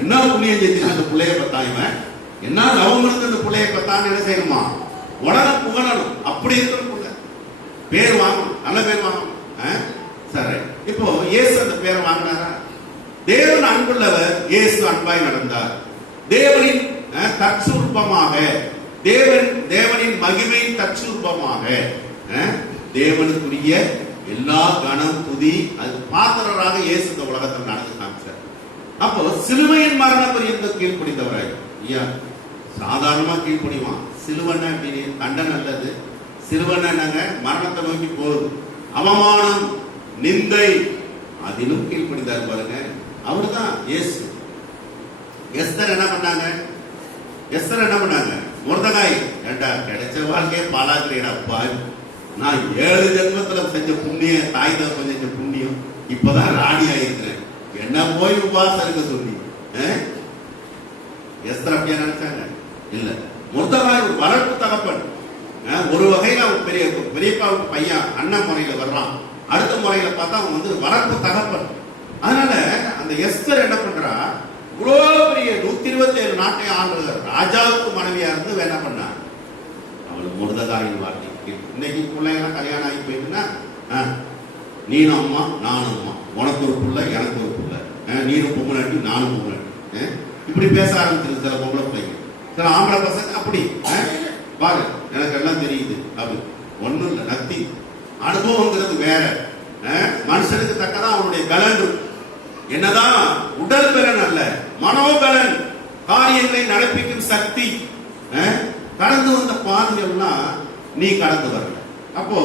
என்ன புள்ளியம் செஞ்சு அந்த பிள்ளைய பார்த்தா இவன் என்ன லவம் இருந்து அந்த பிள்ளைய பார்த்தான்னு என்ன செய்யணுமா உலகம் புகழணும். அப்படி இருக்கிற புள்ள பேர் வாங்கணும், நல்ல பேர் வாங்கணும். சரி, இப்போ இயேசு அந்த பேரை வாங்கினாரா? தேவன் அன்புள்ளவர், இயேசு அன்பாய் நடந்தார். தேவனின் தற்சூர்பமாக, தேவனின் மகிமையின் தற்சூர்பமாக தேவனுக்குரிய எல்லா கணம் துதி அது பாத்திரராக இயேசு இந்த உலகத்தில் நடந்து காமிச்சார். அப்போ சிலுவையின் மரண பரியந்தம் கீழ்ப்படிந்தவராய் ஐயா சாதாரணமா கீழ்ப்படிவான். சிலுவனை தண்டனை அல்லது சிலுவனை மரணத்தை நோக்கி போகுது, அவமானம் நிந்தை, அதிலும் கீழ்ப்படிந்தார் பாருங்க. அவருதான் இயேசு. எஸ்தர் என்ன பண்ணாங்க? முருதகாய் ஏண்டா கிடைச்ச வாழ்க்கையை பாலாக்குறீடா, நான் 7 ஜென்மத்துல செஞ்ச புண்ணியம், தாய் தகப்பன் செஞ்ச புண்ணியம், இப்பதான் ராணி ஆயிருக்கிறேன், என்ன போய் உபாசம் இருக்க சொல்லி எஸ்தர் அப்படியா நினைச்சாங்க? இல்ல, முருதகாய் ஒரு வளர்ப்பு தகப்பன். ஒரு வகையில அவன் பெரியப்பாவுக்கு பையன் அண்ணன் முறையில வர்றான், அடுத்த முறையில பார்த்தா அவன் வந்து வளர்ப்பு தகப்பன். அதனால அந்த எஸ்தர் என்ன பண்றா, இவ்வளவு பெரிய 127 நாட்டை ஆளுகிற ராஜாவுக்கு மனைவியா இருந்து என்ன பண்ணா, அவள் முருதகாயின் வார்த்தை. இன்னைக்கு பிள்ளைங்களாம் கல்யாணம் ஆகி போயிட்டுன்னா நீனும் அம்மா நானும் அம்மா, உனக்கு ஒரு பிள்ளை எனக்கு ஒரு பிள்ளை, நீனும் பொம்மநாட்டி நானும் பொம்மநாட்டி, இப்படி பேச ஆரம்பிச்சிருக்கு சில பொம்பளை பிள்ளைங்க. சில ஆம்பளை பசங்க அப்படி பாரு எனக்கு எல்லாம் தெரியுது, அப்படி ஒண்ணும் இல்லை, நத்தி. அனுபவங்கிறது வேற. மனுஷனுக்கு தக்கதான் அவனுடைய பலன். என்னதான் உடல் பலன் அல்ல, மனோபலன், காரியங்களை நடப்பிக்கும் சக்தி. கடந்து வந்த பாதைகள்லாம் நீ கடந்து வரல. அப்போ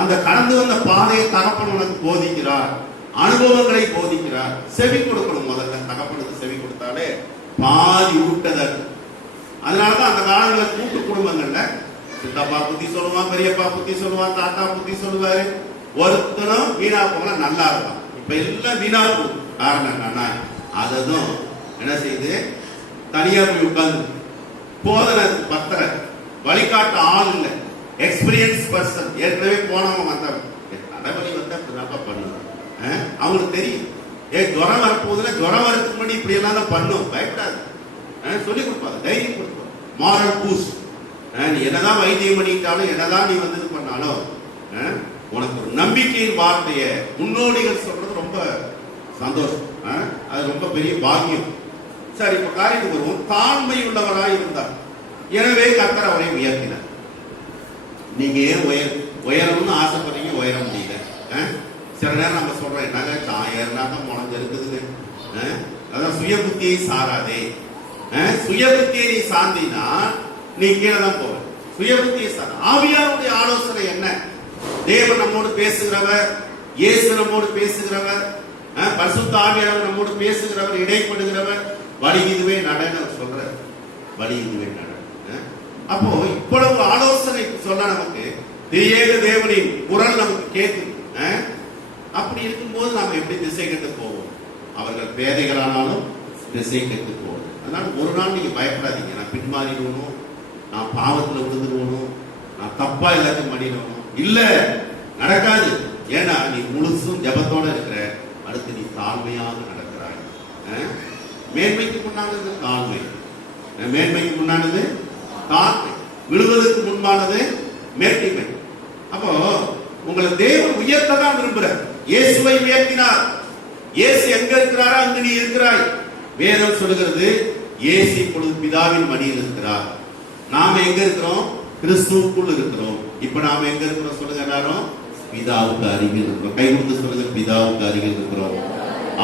அந்த கடந்து வந்த பாதையை தகப்பன் உனக்கு போதிக்கிறார், அனுபவங்களை போதிக்கிறார். செவி கொடுக்கணும். முதல்ல தகப்பனுக்கு செவி கொடுத்தாலே பாதி ஊட்டதல். அதனாலதான் அந்த காலங்களில் கூட்டு குடும்பங்கள்ல சித்தப்பா புத்தி சொல்லுவான், பெரியப்பா புத்தி சொல்லுவான், தாத்தா புத்தி சொல்லுவாரு. ஒருத்தனும் வீணா போகல நல்லா இருப்பான். இப்ப எல்லாம் வீணா போகுது. காரணம் என்னன்னா அதுவும் என்ன செய்யுது, தனியா போய் உட்கார்ந்து போதனை பத்திர வழிகாட்ட ஆள் இல்லை, எக்ஸ்பீரியன்ஸ் பர்சன், ஏற்கனவே போனவங்க வந்தவங்க தலைவலி வந்து அப்படிதாப்பா பண்ணுவாங்க. அவங்களுக்கு தெரியும், ஜுரம் வரப்போகுதுன்னா ஜுரம் வரதுக்கு முன்னாடி இப்படி எல்லாம் தான் பண்ணும், பயப்படாது, சொல்லி கொடுப்பாங்க, தைரியம் கொடுப்பாங்க. Moral boost. நீ என்னதான் வைத்தியம் பண்ணிட்டாலும் என்னதான் நீ வந்து இது பண்ணாலும் உனக்கு ஒரு நம்பிக்கையின் வார்த்தையை முன்னோடிகள் சொல்றது ரொம்ப சந்தோஷம், அது ரொம்ப பெரிய பாக்கியம். சரி, இப்ப காரியத்துக்கு வருவோம். தாழ்மை உள்ளவராய் இருந்தார், எனவே கர்த்தர் அவரை உயர்த்தினார். நீங்க ஏன் உயரணும்னு ஆசைப்படுறீங்க, உயர முடியல. சில நேரம் நம்ம சொல்றோம், என்னங்க சாயர்னாதான் முளைஞ்சு இருக்குதுங்க. அதான் சுய புத்தியை சாராதே. சுய புத்தியை நீ சார்ந்தினா நீ கீழே தான் போவ. சுய புத்தியை சார். ஆவியாருடைய ஆலோசனை என்ன? தேவன் நம்மோடு பேசுகிறவர், இயேசு நம்மோடு பேசுகிறவர், பரிசுத்த ஆவியானவர் நம்மோடு பேசுகிறவர், இடைப்படுகிறவர். வழி இதுவே நடன சொல்ற, வழி இதுவே நட. அப்போ இவ்வளவு ஆலோசனை சொல்ல நமக்கு திரியேக தேவனின் குரல் நமக்கு கேட்குது. அப்படி இருக்கும்போது நாம எப்படி திசை கெட்டு போவோம்? அவர்கள் பேதைகளானாலும் திசை கெட்டு போவோம். அதனால ஒரு நாள் நீங்க பயப்படாதீங்க, நான் பின்மாறிடுவோம், நான் பாவத்துல விழுந்துருவோம், நான் தப்பா எல்லாத்தையும் பண்ணிடுவோம். இல்ல, நடக்காது. ஏன்னா நீ முழுசும் ஜபத்தோட இருக்கிற. அடுத்து நீ தாழ்மையாக நடக்கிறாய். மேன்மைக்கு முன்னானது தாழ்மை, மேன்மைக்கு முன்னானது தாழ்மை, விழுவதற்கு முன்பானது மேட்டிமை. அப்போ உங்களை தேவன் உயர்த்ததான் விரும்புறார். இயேசுவை உயர்த்தினார். இயேசு எங்க இருக்கிறாரோ அங்கு நீ இருக்கிறாய். வேதம் சொல்லுகிறது, இயேசு இப்பொழுது பிதாவின் மடியில் இருக்கிறார். நாம எங்க இருக்கிறோம்? கிறிஸ்துவுக்குள் இருக்கிறோம். இப்ப நாம எங்க இருக்கிறோம் சொல்லுங்க எல்லாரும்? பிதாவுக்கு அருகில் இருக்கிறோம். கை கொடுத்து சொல்லுங்க, பிதாவுக்கு அருகில் இருக்கிறோம்,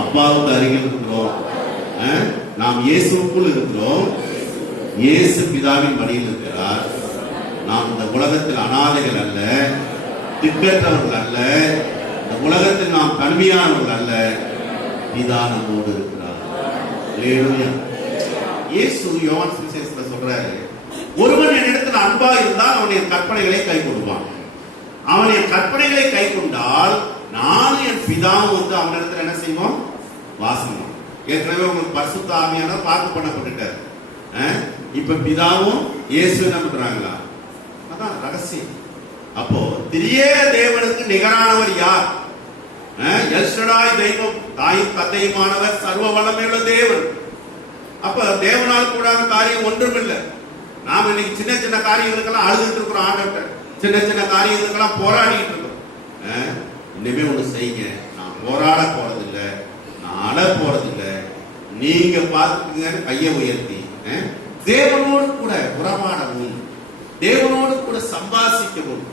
அப்பாவுக்கு அருகில் இருக்கிறோம். நாம் இயேசுக்குள் இருக்கிறோம். இயேசு பிதாவின் மடியில் இருக்கிறார். நாம் இந்த உலகத்தில் அனாதைகள் அல்ல, திக்கற்றவர்கள் அல்ல, இந்த உலகத்தில் நாம் தனிமையானவர்கள் அல்ல. பிதா நம்மோடு இருக்கிறார். இயேசு யோவான் சுவிசேஷத்துல சொல்றாரு, ஒருவன் என் இடத்துல அன்பா இருந்தால் அவன் என் கற்பனைகளை கை கொள்வான். அவன் என் கற்பனைகளை கை கொண்டால் நானும் என் பிதாவும் வந்து அவன் இடத்துல என்ன செய்வோம்? வாசம். ஏற்கனவே உங்களுக்கு பரிசுத்த ஆவியானவர் வாக்கு பண்ணப்பட்டுட்டார். இப்ப பிதாவும் இயேசு என்ன பண்றாங்களா? அதான் ரகசியம். அப்போ திரியேக தேவனுக்கு நிகரானவர் யார்? எல்ஷடாய் தெய்வம், தாயும் தந்தையுமானவர், சர்வ வல்லமையுள்ள தேவன். அப்ப தேவனால் கூடாத காரியம் ஒன்றும் இல்லை. நாம இன்னைக்கு சின்ன சின்ன காரியங்களுக்கெல்லாம் அழுதுட்டு இருக்கிறோம் ஆண்டவர்கிட்ட, சின்ன சின்ன காரியங்களுக்கெல்லாம் போராடிட்டு இருக்கிறோம். இனிமே ஒண்ணு செய்யுங்க, நான் போராட போறதில்லை, நான் அழ போறதில்லை, நீங்க பார்த்துக்குங்க. கையை உயர்த்தி தேவனோடு கூட உறவாடவும், தேவனோடு கூட சம்பாசிக்கவும்,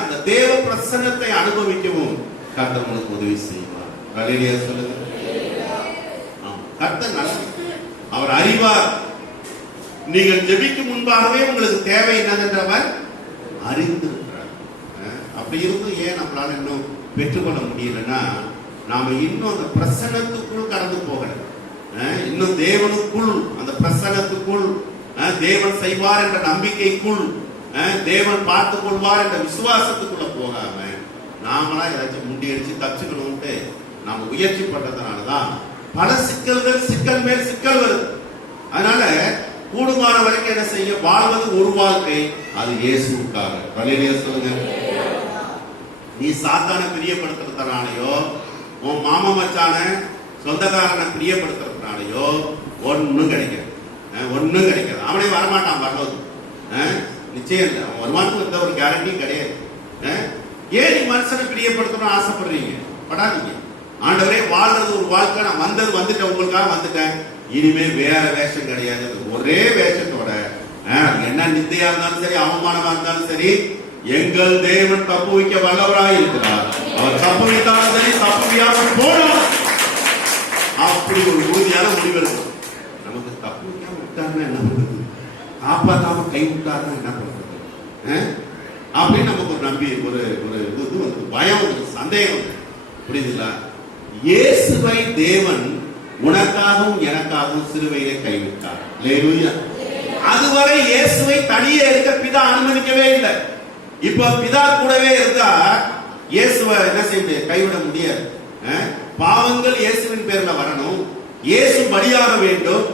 அந்த தேவ பிரசன்னத்தை அனுபவிக்கவும் கர்த்தர் உங்களுக்கு உதவி செய்வார். அல்லேலூயா சொல்லுங்க. கர்த்தர் நல்லவர், அவர் அறிவார். நீங்கள் ஜெபிக்கும் முன்பாகவே உங்களுக்கு தேவை என்னதென்றவர் அறிந்திருக்கிறார். அப்படி இருந்து ஏன் நம்மளால இன்னும் பெற்றுக்கொள்ள முடியலன்னா, நாம இன்னும் அந்த பிரசன்னத்துக்குள் கடந்து போகல. இன்னும் தேவனுக்குள், அந்த பிரசன்னத்துக்குள், தேவன் செய்வார் என்ற நம்பிக்கைக்குள், தேவன் பார்த்துக் கொள்வார் என்ற விசுவாசத்துக்குள்ள போகாம நாமளா ஏதாச்சும் முண்டி அடிச்சு தச்சுக்கணும்ட்டு நாம முயற்சி பண்றதுனாலதான் பல சிக்கல்கள் சிக்கல் மேல் சிக்கல் வருது. அதனால கூடுமான வரைக்கும் என்ன செய்ய, வாழ்வது ஒரு வாழ்க்கை, அது இயேசுவுக்காக. அல்லேலூயா சொல்லுங்க. நீ சாத்தானை பிரியப்படுத்துறதுனாலயோ, உன் மாமா மச்சான சொந்தக்காரனை பிரியப்படுத்துறதுனாலயோ ஒன்னும் கிடைக்காது, ஒன்னும் கிடைக்காது. அவனே வரமாட்டான், வரலோது நிச்சயம் இல்லை. அவன் வருமானத்துக்கு இருந்த ஒரு கேரண்டி கிடையாது. ஏன் நீ மனுஷனை பிரியப்படுத்தணும்னு ஆசைப்படுறீங்க? படாதீங்க. ஆண்டவரே, வாழ்றது ஒரு வாழ்க்கை, நான் வந்தது வந்துட்டேன், உங்களுக்காக வந்துட்டேன், இனிமே வேற வேஷம் கிடையாது. ஒரே வேஷத்தோட என்ன நிந்தையா இருந்தாலும் சரி, அவமானமா இருந்தாலும் சரி, எங்கள் தேவன் தப்பு வைக்க வல்லவராய் இருக்கிறார். அவர் தப்பு வைத்தாலும் சரி, தப்பு வையாமல் போனோம், அப்படி ஒரு உறுதியான முடிவு இருக்கும். நமக்கு தப்பு வைக்காம விட்டாருன்னா என்ன பண்றது, காப்பாத்தாம கை விட்டாருன்னா என்ன பண்றது அப்படின்னு நமக்கு ஒரு நம்பி ஒரு இது வந்து பயம், ஒரு சந்தேகம். புரியுதுங்களா? இயேசுவை தேவன் உனக்காகவும் எனக்காகவும் சிலுவையிலே கைவிட்டார். அல்லேலூயா. அதுவரை இயேசுவை தனியே இருக்க பிதா அனுமதிக்கவே இல்லை. இப்ப பிதா கூடவே இருந்தா இயேசுவை என்ன செய்ய கைவிட முடியாது. பாவங்கள் இயேசுவின் பேர்ல வரணும், இயேசு பலியாக வேண்டும்.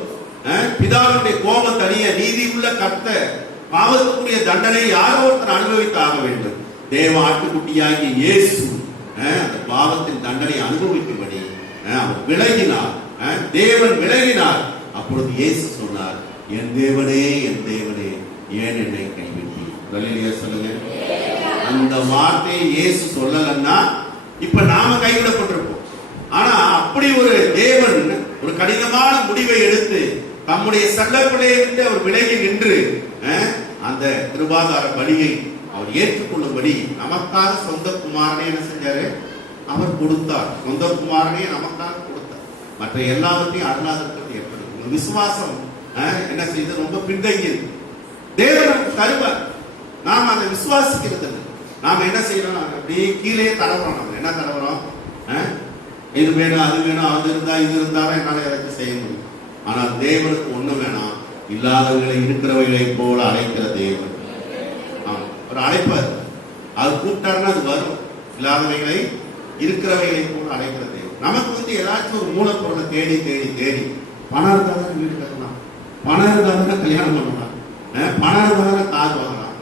பிதாவுடைய கோபம் தனிய, நீதி உள்ள கர்த்தர், பாவத்துக்குரிய தண்டனை யாரோ ஒருத்தர் அனுபவித்தாக வேண்டும். தேவ ஆட்டுக்குட்டியாகிய இயேசு அந்த பாவத்தின் தண்டனை அனுபவிக்கும்படி அவர் விலகினார், தேவன் விலகினார். அப்பொழுது இயேசு சொன்னார், என் தேவனே, என் தேவனே, ஏன் என்னை கைவிட்டீர்? அல்லேலூயா சொல்லுங்க. அந்த வார்த்தையை இயேசு சொல்லலன்னா இப்ப நாம கைவிடப்பட்டிருப்போம். ஆனா அப்படி ஒரு தேவன் ஒரு கடினமான முடிவை எடுத்து தம்முடைய சங்கப்பிள்ளையை விட்டு அவர் விலகி நின்று அந்த கிருபாதார பலியை அவர் ஏற்றுக்கொள்ளும்படி நமக்காக சொந்த குமாரனை என்ன செஞ்சாரு, அவர் கொடுத்தார். சொந்த குமாரனை நமக்காக கொடுத்தார். மற்ற எல்லாவற்றையும் அருளாத இருக்கிறது எப்படி? ஒரு விசுவாசம் என்ன செய்து ரொம்ப பின்தங்கியது. தேவன் தருவார், நாம் அதை விசுவாசிக்கிறது. நாம என்ன செய்யறோம், அப்படியே கீழே தடவுறோம். நம்ம என்ன தடவுறோம், இது வேணும், அது வேணும், அது இருந்தா இது இருந்தாலும் என்னால ஏதாச்சும் செய்ய முடியும். ஆனால் தேவனுக்கு ஒண்ணு வேணாம், இல்லாதவர்களை இருக்கிறவைகளை போல அழைக்கிற தேவன். ஒரு அழைப்பார், அது கூப்பிட்டாருன்னா அது வரும். இல்லாதவைகளை இருக்கிறவைகளை போல அழைக்கிற தேவன். நமக்கு வந்து ஏதாச்சும் ஒரு மூலப்பொருளை தேடி தேடி தேடி, பணம் இருந்தாதான் வீடு கட்டலாம், பணம் இருந்தாதான் கல்யாணம் பண்ணலாம், பணம் இருந்தாதான் கார் வாங்கலாம்.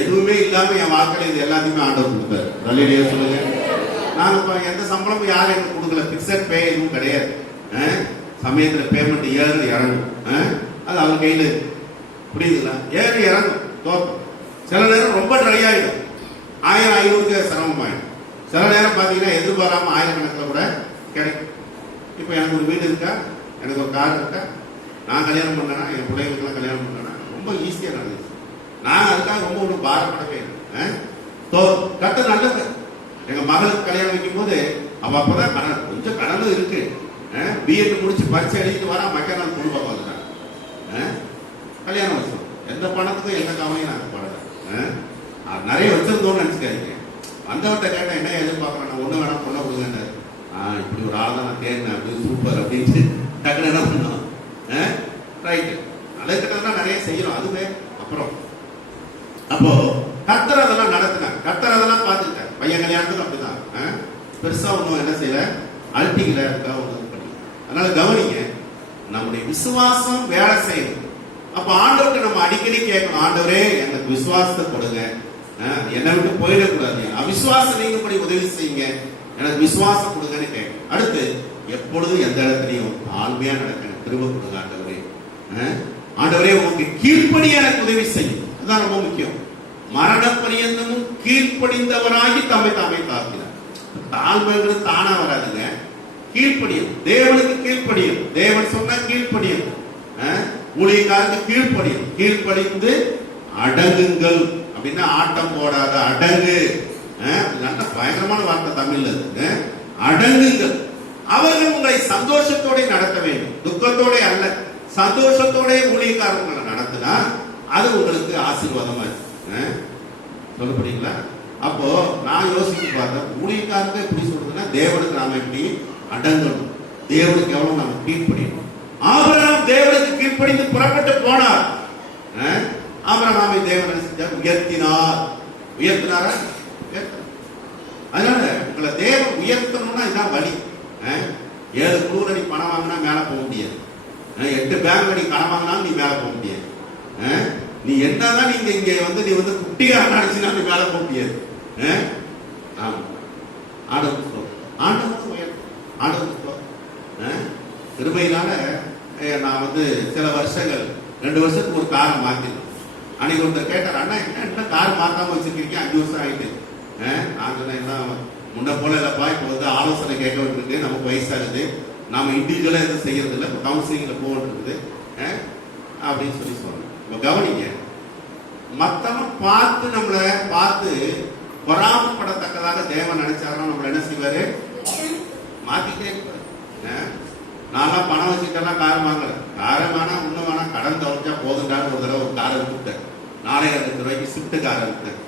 எதுவுமே இல்லாம என் வாழ்க்கையில இது எல்லாத்தையுமே ஆண்டவர் கொடுத்தாரு. நல்ல சொல்லுங்க. நான் இப்ப எந்த சம்பளமும் யாரும் எனக்கு கொடுக்கல, பிக்சட் பே எதுவும் கிடையாது. சமயத்துல பேமெண்ட் ஏறு இறங்கும், அது அவங்க கையில. புரியுதுங்களா? ஏறு இறங்கும், தோற்கும். சில நேரம் ரொம்ப ட்ரை ஆயிடும், 1000-500 சிரமமாயிடும். சில நேரம் பாத்தீங்கன்னா எதிர்பாராம ஆயிரக்கணக்கில் கூட கிடைக்கும். இப்ப எனக்கு ஒரு வீடு இருக்கா, எனக்கு ஒரு கார் இருக்கா, நான் கல்யாணம் பண்ணேன்னா, என் பிள்ளைகளுக்கெல்லாம் கல்யாணம் பண்ணேன்னா ரொம்ப ஈஸியா நடந்துச்சு. நான் அதுக்காக ரொம்ப ஒன்றும் பாரப்படவே இல்லை. கட்ட நல்லது. எங்க மகளுக்கு கல்யாணம் வைக்கும் போது அவ அப்பதான் கடன், கொஞ்சம் கடனும் இருக்கு. பிஎட் முடிச்சு பரிசை எழுதிட்டு வரா, மக்கள் நாள் குடும்பம் வந்துட்டாங்க, கல்யாணம் வச்சோம். எந்த பணத்துக்கும் எந்த கவலையும் நாங்கள் படல. நிறைய வச்சிருந்தோம்னு நினைச்சுக்காதீங்க. வந்தவட்ட கேட்டா என்ன எதிர்பார்க்கறேன், ஒண்ணு வேணா பொண்ணை கொடுங்க. இப்படி ஒரு ஆள் தான் நான் தேடினேன், அப்படி சூப்பர் அப்படின்ட்டு டக்குன்னு என்ன பண்ணோம், ரைட்டு. நல்லது கிட்டதான் நிறைய செய்யணும், அதுவே அப்புறம். அப்போ கர்த்தர் அதெல்லாம் நடத்தினாங்க, கர்த்தர் அதெல்லாம் பார்த்துக்கிட்டார். பையன் கல்யாணத்துக்கு அப்படிதான், பெருசா ஒன்றும் என்ன செய்யல, அல்ட்டிக்கல, அதுக்காக ஒன்று பண்ணி. அதனால கவனிங்க, நம்முடைய விசுவாசம் வேலை செய்யணும். அப்ப ஆண்டவருக்கு நம்ம அடிக்கடி கேட்கணும், ஆண்டவரே எனக்கு விசுவாசத்தை கொடுங்க, என்னை விட்டு போயிடக்கூடாது, அவிசுவாசம் நீங்கபடி உதவி செய்யுங்க, எனக்கு விசுவாசம் கொடுங்கன்னு கேட்க. அடுத்து எப்பொழுதும் எந்த இடத்துலையும் தாழ்மையா நடக்கணும், திரும்ப கொடுங்க ஆண்டவரே. ஆண்டவரே உங்களுக்கு கீழ்ப்படிய எனக்கு உதவி செய்யும், அதுதான் ரொம்ப முக்கியம். மரண பரியந்தமும் கீழ்ப்படிந்தவராகி தம்மை தாழ்த்தினார். தாழ்மைங்கிறது தானா வராதுங்க, கீழ்ப்படியும், தேவனுக்கு கீழ்ப்படியும், தேவன் சொன்னா கீழ்ப்படியும், ஊழியக்காரருக்கு கீழ்ப்படியும். கீழ்ப்படிந்து அடங்குங்கள் அப்படின்னா ஆட்டம் போடாத அடங்கு, நல்ல பயங்கரமான வார்த்தை தமிழ்ல இருக்கு. அடங்குங்கள். அவர்கள் உங்களை சந்தோஷத்தோட நடத்த வேண்டும், துக்கத்தோட அல்ல, சந்தோஷத்தோட ஊழியக்காரர்களை நடத்தினா அது உங்களுக்கு ஆசீர்வாதமா இருக்கு. சொல்லப்படுங்களா? அப்போ நான் யோசிச்சு பார்த்தேன், ஊழியக்காரங்க எப்படி சொல்றதுன்னா தேவனுக்கு நாம எப்படி அடங்கணும், தேவனுக்கு எவ்வளவு நாம கீழ்ப்படியணும். ஆபிரகாம் தேவனுக்கு கீழ்ப்படிந்து புறப்பட்டு போனார். ஆபிரகாமை தேவன் உயர்த்தினார். உயர்த்தினாரா? அதனால உங்களை தேவன் உயர்த்தணும்னா இதான் வழி. 7 crore அடி பணம் வாங்கினா மேல போக முடியாது, 8 பேங்க் அடி கடன் வாங்கினாலும் நீ மேல போக முடியாது. நீ என்னதான் நீங்க இங்க நீ குட்டியாக நினைச்சுனா நீ மேல போக முடியாது. கிருபையினால நான் சில வருஷங்கள் 2 வருஷத்துக்கு ஒரு காரை மாத்தினேன். அன்னைக்கு ஒருத்தர் கேட்டார், அண்ணா என்ன கார் மாத்தாம வச்சிருக்கீங்க, 5 வருஷம் ஆயிட்டு. நான் சொன்னேன், என்ன முன்ன போல இல்லப்பா, இப்போ ஆலோசனை கேட்க வேண்டியிருக்கு, நமக்கு வயசாகுது, நாம இண்டிவிஜுவலா எதுவும் செய்யறது இல்லை, இப்போ கவுன்சிலிங்ல போக வேண்டியிருக்குது அப்படின்னு சொல்லி சொன்னேன். இப்போ கவனிங்க, மத்தவன் பார்த்து நம்மளை பார்த்து பொறாமப்படத்தக்கதாக தேவன் நினைச்சாருன்னா நம்மள என்ன செய்வாரு? மாத்திட்டே இருப்பாரு. நான் பணம் வச்சுட்டேன்னா கார் வாங்கல, காரை வேணா ஒன்னும் வேணா கடன் தொலைச்சா போதுண்டான்னு ஒரு தடவை ஒரு காரை விட்டுட்டேன். 4,000 ஸ்விஃப்ட் காரை விட்டேன்.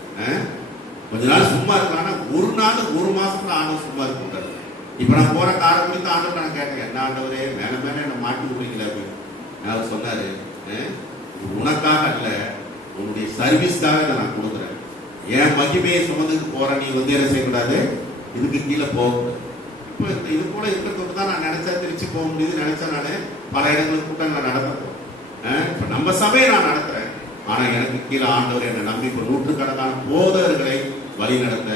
கொஞ்ச நாள் சும்மா இருக்கானா, ஒரு நாள் 1 மாசத்துல ஆண்டு சும்மா இருக்கின்றாரு. இப்ப நான் போற காரை குறித்து ஆண்டு நான் கேட்டேன், என்ன ஆண்டவரே மேல மேல என்ன மாட்டி விடுறீங்களா அப்படின்னு. அவர் சொன்னாரு, உனக்காக அல்ல, உன்னுடைய சர்வீஸ்க்காக இதை நான் கொடுக்குறேன். என் மகிமையை சுமந்துக்கு போற நீ என்ன செய்யக்கூடாது, இதுக்கு கீழே போகக்கூடாது. இப்போ இது போல இருக்கிறது தான் நான் நினைச்சா திருச்சி போக முடியுது, நினைச்சா நான் பல இடங்களுக்கு கூட்டங்களை நடத்துறேன். இப்ப நம்ம சபையை நான் நடத்துறேன், ஆனா எனக்கு கீழே ஆண்டவர் என்னை நம்பி இப்ப 100கணக்கான போதகர்களை வழி நடத்த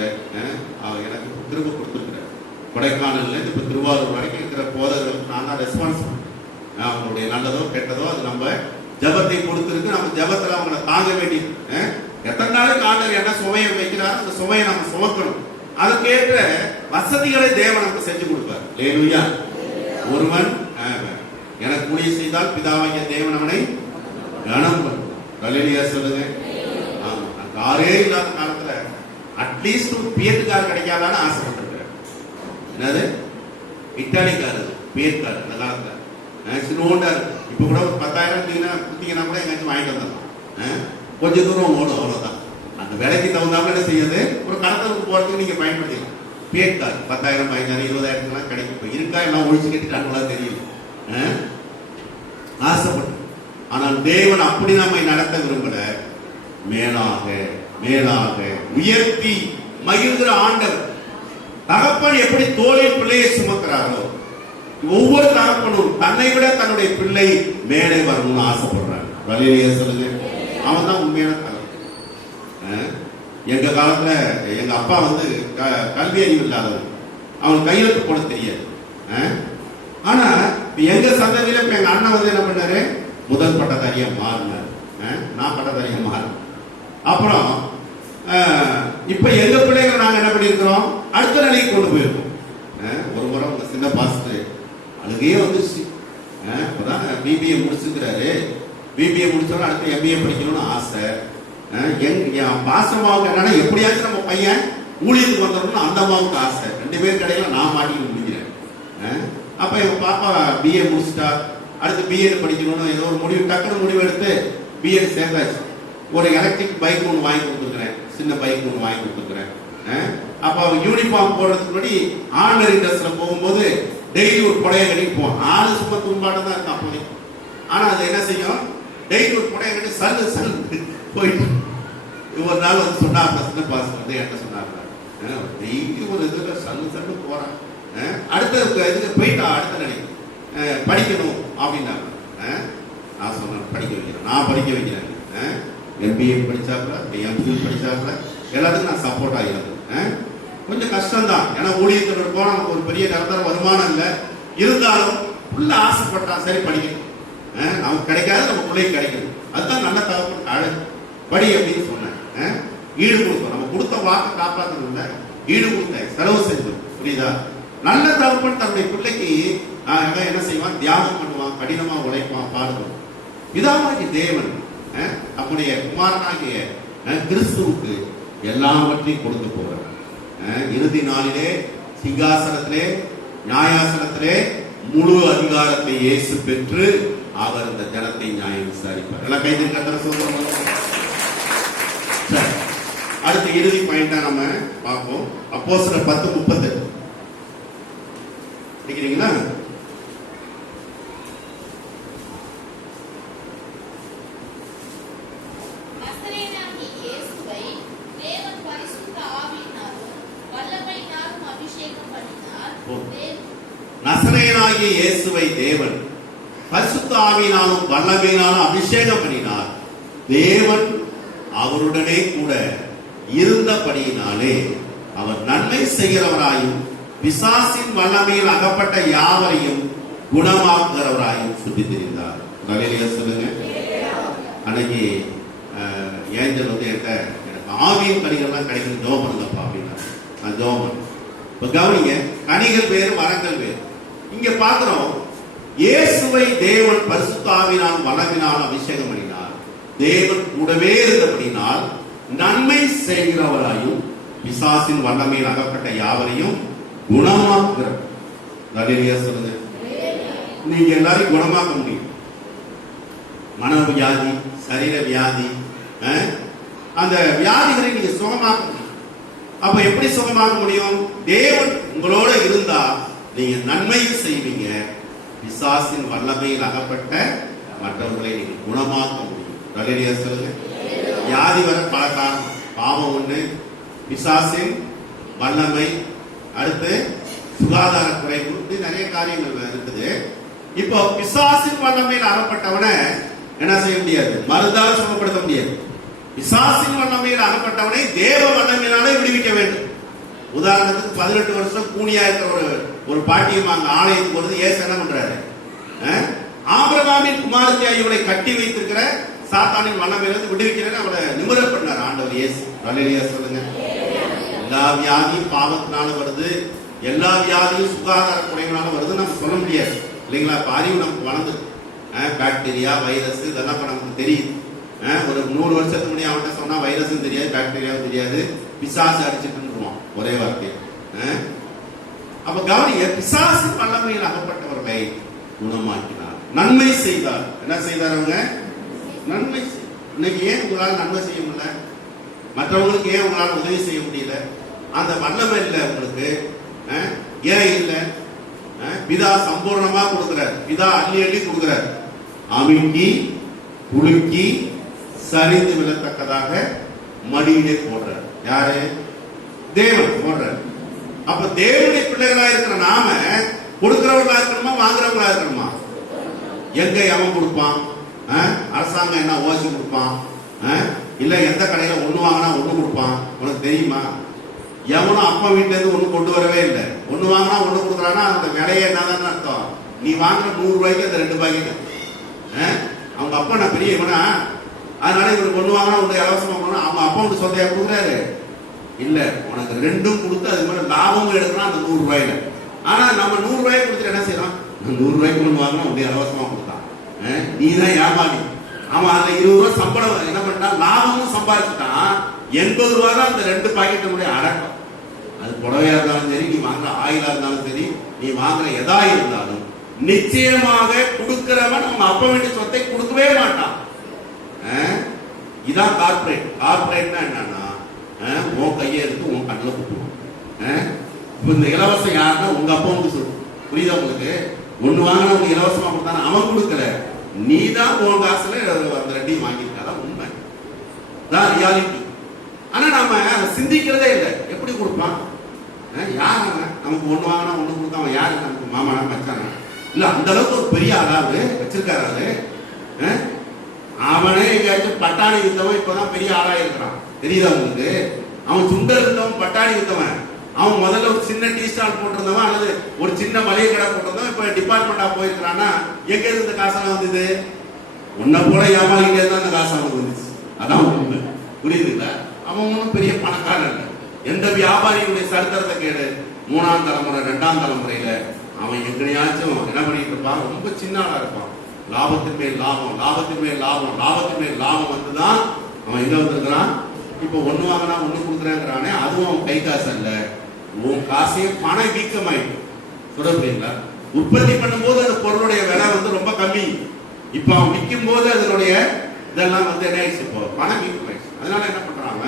எனக்கு திரும்ப கொடுத்துருக்கிறேன். கொடைக்கானல்ல இருந்து இப்ப திருவாரூர் வரைக்கும் இருக்கிற போதகர்களுக்கு நான் தான் ரெஸ்பான்சிபிள். அவங்களுடைய நல்லதோ கெட்டதோ அது நம்ம ஜபத்தை கொடுத்துருக்கு, நம்ம ஜபத்துல அவங்களை தாங்க வேண்டியது. எத்தனை நாளைக்கு ஆண்டவர் என்ன சுமையை வைக்கிறாரோ அந்த சுமையை நம்ம சுமக்கணும். அதுக்கேற்ற வசதிகளை தேவன் நமக்கு செஞ்சு கொடுப்பார். அல்லேலூயா. ஒருவன் எனக்கு ஊழியம் செய்தால் பிதாவாகிய தேவன் அவனை கனம் பண்ணுவார். அல்லேலூயா சொல்லுங்க. ஆமா, காரே இல்லாத காலத்துல அட்லீஸ்ட் ஒரு பியட் கார் கிடைக்காதான்னு ஆசைப்பட்டிருக்கிறேன். என்னது இட்டாலி கார், பியட் கார் அந்த காலத்துல சின்னோண்டா இருக்கு. இப்ப கூட ஒரு 10,000 குத்திங்கன்னா கூட எங்கேயாச்சும் வாங்கிட்டு வந்துடலாம். கொஞ்சம் தூரம் ஓடும், அவ்வளவுதான். அந்த விலைக்கு தகுந்தாமல் என்ன செய்யுது, ஒரு கடத்தலுக்கு போறதுக்கு நீங்க பயன்படுத்திக்கலாம். பியட் கார் 10,000 15,000 20,000 கிடைக்கும். இப்போ இருக்கா எல்லாம் ஒழிச்சு கட்டிட்டாங்களா தெரியல, ஆசைப்பட்டு. ஆனால் தேவன் அப்படி நம்மை நடத்த விரும்பல. மேலாக மேலாக உயர்த்தி மகிழ்கிற ஆண்டவர். தகப்பன் எப்படி தோளில் பிள்ளையை சுமக்கிறாரோ, ஒவ்வொரு தகப்பனும் தன்னை விட தன்னுடைய பிள்ளை மேலே வரணும்னு ஆசைப்படுறாங்க. வழியிலேயே சொல்லுங்க, அவன் தான் உண்மையான தகப்பன். எங்க காலத்துல எங்க அப்பா கல்வி அறிவு இல்லாதவன், அவன் கையெழுத்து போட தெரியாது. ஆனா எங்க சந்ததியில இப்ப எங்க அண்ணன் என்ன பண்ணாரு, முதல் பட்டதாரியா மாறினார், நான் பட்டதாரியா மாறினேன். அப்புறம் இப்ப எங்க பிள்ளைகள் நாங்க என்ன பண்ணிருக்கிறோம், அடுத்த நிலைக்கு கொண்டு போயிருக்கோம். ஒரு முறை உங்க சின்ன பாஸ்டர் அழுகையே வந்துருச்சு. இப்பதான் பிபிஏ முடிச்சுக்கிறாரு, பிபிஏ முடிச்சோட அடுத்து எம்பிஏ படிக்கணும்னு ஆசை. என் பாசமாவுக்கு என்னன்னா எப்படியாச்சும் நம்ம பையன் ஊழியத்துக்கு வந்துடணும்னு அந்த அம்மாவுக்கு ஆசை. 2 பேர் கடையில நான் மாட்டிட்டு முடிக்கிறேன். அப்ப எங்க பாப்பா பிஏ முடிச்சுட்டா, அடுத்து பிஎட் படிக்கணும்னு ஏதோ ஒரு டக்குனு முடிவு எடுத்து பிஎட் சேர்ந்தாச்சு. ஒரு எலக்ட்ரிக் பைக் ஒன்று வாங்கி கொடுத்துருக்கிறேன், சின்ன பைக் ஒன்று வாங்கி கொடுத்துருக்கிறேன். அப்ப அவன் யூனிஃபார்ம் போடுறதுக்கு முன்னாடி ஆர்டினரி ட்ரெஸ்ல போகும்போது டெய்லி ஒரு புடைய கட்டிட்டு போவான். ஆளு சும்மா தும்பாட்டம் தான் இருக்கான் அப்போதே. ஆனா அது என்ன செய்யும், டெய்லி ஒரு புடைய கட்டி சல்லு போயிட்டு ஒரு நாள் சொன்னார், சின்ன பாசம் என்கிட்ட சொன்னார், டெய்லி ஒரு இதுல சல்லு போறான். அடுத்த இதுக்கு போயிட்டா அடுத்த நிலை படிக்கணும் அப்படின்னாங்க. நான் சொன்னேன் படிக்க வைக்கிறேன், நான் படிக்க வைக்கிறேன். எம்பிஏ படிச்சாப்புல, எம்பிஏ படிச்சாப்புல, எல்லாத்துக்கும் நான் சப்போர்ட் ஆகிருந்தேன். கொஞ்சம் கஷ்டம்தான், ஏன்னா ஊழியத்தில் இருப்போம், நமக்கு ஒரு பெரிய நிரந்தர வருமானம் இல்லை. இருந்தாலும் உள்ள ஆசைப்பட்டான், சரி படிக்கணும், நமக்கு கிடைக்காது நம்ம பிள்ளைக்கு கிடைக்கணும், அதுதான் நல்ல தகவல் அழகு படி அப்படின்னு சொன்னேன். ஈடு கொடுத்தோம், நம்ம கொடுத்த வாக்கை காப்பாற்றணும்ல, ஈடு கொடுத்தேன், செலவு செஞ்சோம். புரியுதா? நல்ல தகப்பன் தன்னுடைய பிள்ளைக்கு என்ன செய்வான்? தியாகம் பண்ணுவான், கடினமா உழைப்பான், பாடுவான். பிதாவாகிய தேவன் நம்முடைய குமாரனாகிய கிறிஸ்துவுக்கு எல்லாவற்றையும் கொடுத்து போகிறார். இறுதி நாளிலே சிங்காசனத்திலே நியாயாசனத்திலே முழு அதிகாரத்தை இயேசு பெற்று அவர் இந்த ஜனத்தை நியாயம் விசாரிப்பார். எல்லாம் கைது கத்தர சொல்றோம். அடுத்த இறுதி பாயிண்டா நம்ம பார்ப்போம். அப்போஸ்தலர் 10:30 படிக்கிறீங்களா? நசரேயனாகிய இயேசுவை தேவன் பரிசுத்த ஆவியினாலும் வல்லமையினாலும் அபிஷேகம் பண்ணினார். தேவன் அவருடனே கூட இருந்தபடியினாலே அவர் நன்மை செய்கிறவராயும் பிசாசின் வல்லமையில் அகப்பட்ட யாவரையும் குணமாக்குகிறவராயும் சுற்றி தெரிந்தார். சொல்லுங்க. அன்னைக்கு ஏஞ்சல் வந்து எனக்கு ஆவியின் கனிகள்லாம் கிடைக்கும், ஜோம் பண்ணுங்கப்பா அப்படின்னா நான் ஜோம் பண்ணேன். இப்ப கவனிங்க, கனிகள் வேறு மரங்கள் வேறு. இங்க பாக்குறோம், இயேசுவை தேவன் பரிசுத்த ஆவியினால் வல்லமையினால் அபிஷேகம் பண்ணினார். தேவன் கூடவே இருந்தபடினால் நன்மை செய்கிறவராயும் பிசாசின் வல்லமையில் அகப்பட்ட யாவரையும் குணமாக்குகிறார். சொல்லுங்க. நீங்க எல்லாரையும் குணமாக்க முடியும். மன வியாதி, சரீர வியாதி, அந்த வியாதிகளை நீங்க சுகமாக்க முடியும். அப்ப எப்படி சுகமாக்க முடியும்? தேவன் உங்களோட இருந்தா நீங்க நன்மையும் செய்வீங்க, பிசாசின் வல்லமையில் அகப்பட்ட மற்றவர்களை நீங்க குணமாக்க முடியும். சொல்லுங்க. வியாதி வர பல காரணம். பாவம் ஒண்ணு, பிசாசின் வல்லமை, அடுத்து சுகாதார குறைவு, நிறைய காரியங்கள் இருக்குது. இப்போ பிசாசின் வல்லமையில் அகப்பட்டவனை என்ன செய்ய முடியாது? மருந்தால் சுகப்படுத்த முடியாது. பிசாசின் வல்லமையில் அகப்பட்டவனை தேவ வல்லமையினாலே விடுவிக்க வேண்டும். உதாரணத்துக்கு 18 வருஷம் கூனியா இருக்கிற ஒரு பாட்டியம் அங்க ஆலயத்துக்கு வருது. ஏசு என்ன பண்றாரு? ஆபிரகாமின் குமாரத்தி இவளை கட்டி வைத்திருக்கிற சாத்தானின் வல்லமையிலிருந்து விடுவிக்கிறேன்னு அவளை நிமிர பண்ணார் ஆண்டவர் இயேசு. அல்லேலூயா சொல்லுங்க. எல்லா வியாதியும் பாவத்தினால வருது, எல்லா வியாதியும் சுகாதார குறைவினால வருது நம்ம சொல்ல முடியாது இல்லைங்களா? இப்ப அறிவு நமக்கு வளர்ந்து பாக்டீரியா, வைரஸ் இதெல்லாம் நமக்கு தெரியுது. ஒரு 100 வருஷத்துக்கு முன்னாடி அவன்கிட்ட சொன்னா வைரஸும் தெரியாது, பாக்டீரியாவும் தெரியாது, பிசாசு அடிச்சுட்டு ஒரே வார்த்தை. அப்ப கவனிங்க, பிசாசு வல்லமையில் அகப்பட்டவர்களை குணமாக்கினார், நன்மை செய்தார். என்ன செய்தார்? அவங்க நன்மை. இன்னைக்கு ஏன் உங்களால் நன்மை செய்ய முடியல? மற்றவங்களுக்கு ஏன் உங்களால் உதவி செய்ய முடியல? அந்த வல்லமை இல்லை உங்களுக்கு. ஏன் இல்லை? பிதா சம்பூர்ணமா கொடுக்கிறார். பிதா அள்ளி அள்ளி கொடுக்கிறார். அமுக்கி குலுக்கி சரிந்து விழத்தக்கதாக மடியிலே போடுறார். யாரு? தேவன் போடுறார். அப்ப தேவனுடைய பிள்ளைகளா இருக்கிற நாம கொடுக்கிறவர்களா இருக்கணுமா, வாங்குறவங்களா இருக்கணுமா? எங்க அவன் கொடுப்பான்? அரசாங்கம் என்ன ஓசி கொடுப்பான்? இல்ல எந்த கடையில ஒண்ணு வாங்கினா ஒண்ணு கொடுப்பான்? உனக்கு தெரியுமா? எவனும் அப்பா வீட்டுல இருந்து ஒண்ணு கொண்டு வரவே இல்லை. ஒண்ணு வாங்கினா ஒண்ணு கொடுக்குறான்னா அதோட விலையை என்னதான் அர்த்தம்? நீ வாங்குற 100 ரூபாய்க்கு அந்த 2 பாக்கெட். அவங்க அப்பா நான் பெரிய இவனா, அதனால இவருக்கு ஒண்ணு வாங்கினா ஒண்ணு இலவசமா கொடுக்கணும். அவங்க அப்பா வந்து சொந்தையா கொடுக்குறாரு இல்ல, உனக்கு 2ம் கொடுத்து அது மாதிரி லாபமும் எடுக்கலாம் அந்த 100 ரூபாயில. ஆனா நம்ம 100 ரூபாய்க்கு கொடுத்துட்டு என்ன செய்யலாம்? 100 ரூபாய்க்கு ஒண்ணு வாங்கினா ஒண்ணு இலவசமா கொடுத்தான். நீ தான் ஏமாளி. அவன் அந்த 20 ரூபாய் சம்பளம் என்ன பண்ணிட்டான்? லாபமும் சம்பாதிச்சுட்டான். 80 ரூபாய் தான் அந்த 2 பாக்கெட்டுடைய அடக்கம். அது புடவையா இருந்தாலும் சரி, நீ வாங்குற ஆயிலா இருந்தாலும் சரி, நீ வாங்குற எதா இருந்தாலும் நிச்சயமாக கொடுக்கிறவன் அவங்க அப்ப வேண்டிய சொத்தை கொடுக்கவே மாட்டான். இதான் கார்பரேட். கார்பரேட்னா என்னன்னா உன் கையை எடுத்து உன் கண்ணில் குட்டுவான். இப்ப இந்த இலவசம் யாருன்னா உங்க அப்பா வந்து சொல்லும். புரியுதா உங்களுக்கு? ஒண்ணு வாங்கினா உங்க இலவசமா கொடுத்தான அவன் கொடுக்கல, நீ தான் உன் காசுல அந்த 2ஐயும் வாங்கியிருக்காதான் உண்மை. தான் ரியாலிட்டி. ஆனா நாம அதை சிந்திக்கிறதே இல்லை. எப்படி கொடுப்பான்? யார் நமக்கு ஒண்ணு வாங்கினா ஒண்ணு கொடுத்தா அவன் யாரு? நமக்கு மாமானா மச்சானா? இல்ல அந்த அளவுக்கு ஒரு பெரிய ஆளாவது வச்சிருக்காரு. அவனே எங்கேயாச்சும் பட்டாணி வித்தவன் இப்பதான் பெரிய ஆளா இருக்கிறான். தெரியுதா உங்களுக்கு? அவன் சுண்டல் வித்தவன், பட்டாணி வித்தவன், அவன் முதல்ல ஒரு சின்ன டீ ஸ்டால் போட்டிருந்தவன் அல்லது ஒரு சின்ன மளிகை கடை போட்டிருந்தவன் இப்ப டிபார்ட்மெண்டா போயிருக்கிறான்னா எங்க இருந்து இந்த காசெல்லாம் வந்தது? உன்னை போல ஏமாளிக்கிட்டே தான் அந்த காசு அவனுக்கு வந்துச்சு. அதான் உண்மை. புரியுதுங்களா? அவன் ஒன்றும் பெரிய பணக்காரன் இல்லை. எந்த வியாபாரியுடைய சரித்திரத்தை கேடு, 3ஆம் தலைமுறை 2ஆம் தலைமுறையில அவன் எங்கனையாச்சும் என்ன பண்ணிட்டு இருப்பான்? ரொம்ப சின்ன ஆளா இருப்பான். லாபத்தின் மேல் லாபம், லாபத்தின் மேல் லாபம், லாபத்தின் மேல் லாபம் வந்துதான் அவன் எங்க வந்திருக்கிறான்? இப்போ ஒண்ணு வாங்கினா ஒண்ணு கொடுக்குறேங்கிறானே, அதுவும் அவன் கை காசு அல்ல. உன் காசே பண வீக்கமாயிட்டு சொல்ல புரியுங்களா? உற்பத்தி பண்ணும்போது அந்த பொருளுடைய விலை வந்து ரொம்ப கம்மி. இப்ப அவன் விற்கும் போது அதனுடைய இதெல்லாம் வந்து என்ன ஆயிடுச்சு? இப்போ பணம் வீக்கமாயிடுச்சு. அதனால என்ன பண்றாங்க?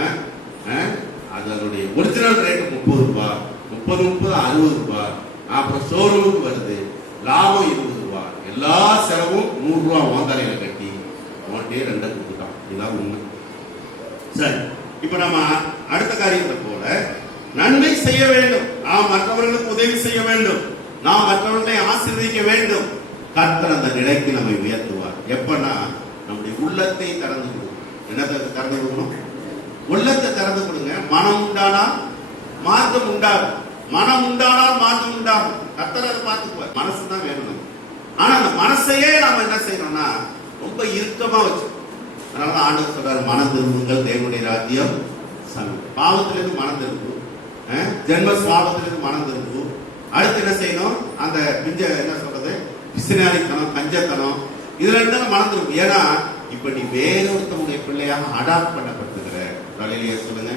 அதனுடைய ஒரிஜினல் ரேட்டு 30 ரூபாய், 30 60 ரூபாய். அப்புறம் ஷோரூமுக்கு வருது, லாபம் 20 ரூபாய். எல்லா செலவும் 100 ரூபாய் வாந்தலையில கட்டி அவன்கிட்டே 2 கொடுத்துட்டான். இதுதான் உண்மை. சரி, இப்ப நம்ம அடுத்த காரியத்தை போல நன்மை செய்ய வேண்டும், நாம் மற்றவர்களுக்கு உதவி செய்ய வேண்டும், நாம் மற்றவர்களை ஆசீர்வதிக்க வேண்டும். கர்த்தர் அந்த நிலைக்கு நம்மை உயர்த்துவார். எப்பன்னா நம்முடைய உள்ளத்தை திறந்து கொடுக்கும். என்னத்தை திறந்து கொடுக்கணும்? உள்ளத்தை திறந்து கொடுங்க. மனம் உண்டானால் மார்க்கம் உண்டாகும். மனம் உண்டானால் மார்க்கம் உண்டாகும். கர்த்தர் அதை பார்த்துக்குவார். மனசு தான் வேணும். ஆனா அந்த மனசையே நாம என்ன செய்யணும்னா ரொம்ப இறுக்கமா வச்சு. அதனாலதான் ஆண்டவர் சொல்றாரு, மனம் திரும்புங்கள், தேவனுடைய ராஜ்யம் சமீபம். பாவத்திலிருந்து மனம் திரும்பும், ஜென்ம சுவாபத்திலிருந்து மனம் திரும்பும். அடுத்து என்ன செய்யணும்? அந்த என்ன சொல்றது, பிசினாரித்தனம், கஞ்சத்தனம், இதுல இருந்தாலும் மனம் திரும்பும். ஏன்னா இப்ப நீ வேற ஒருத்தவங்களுடைய பிள்ளையாக அடாப்ட் பண்ணப்பட்டிருக்கிற. தலையிலேயே சொல்லுங்க.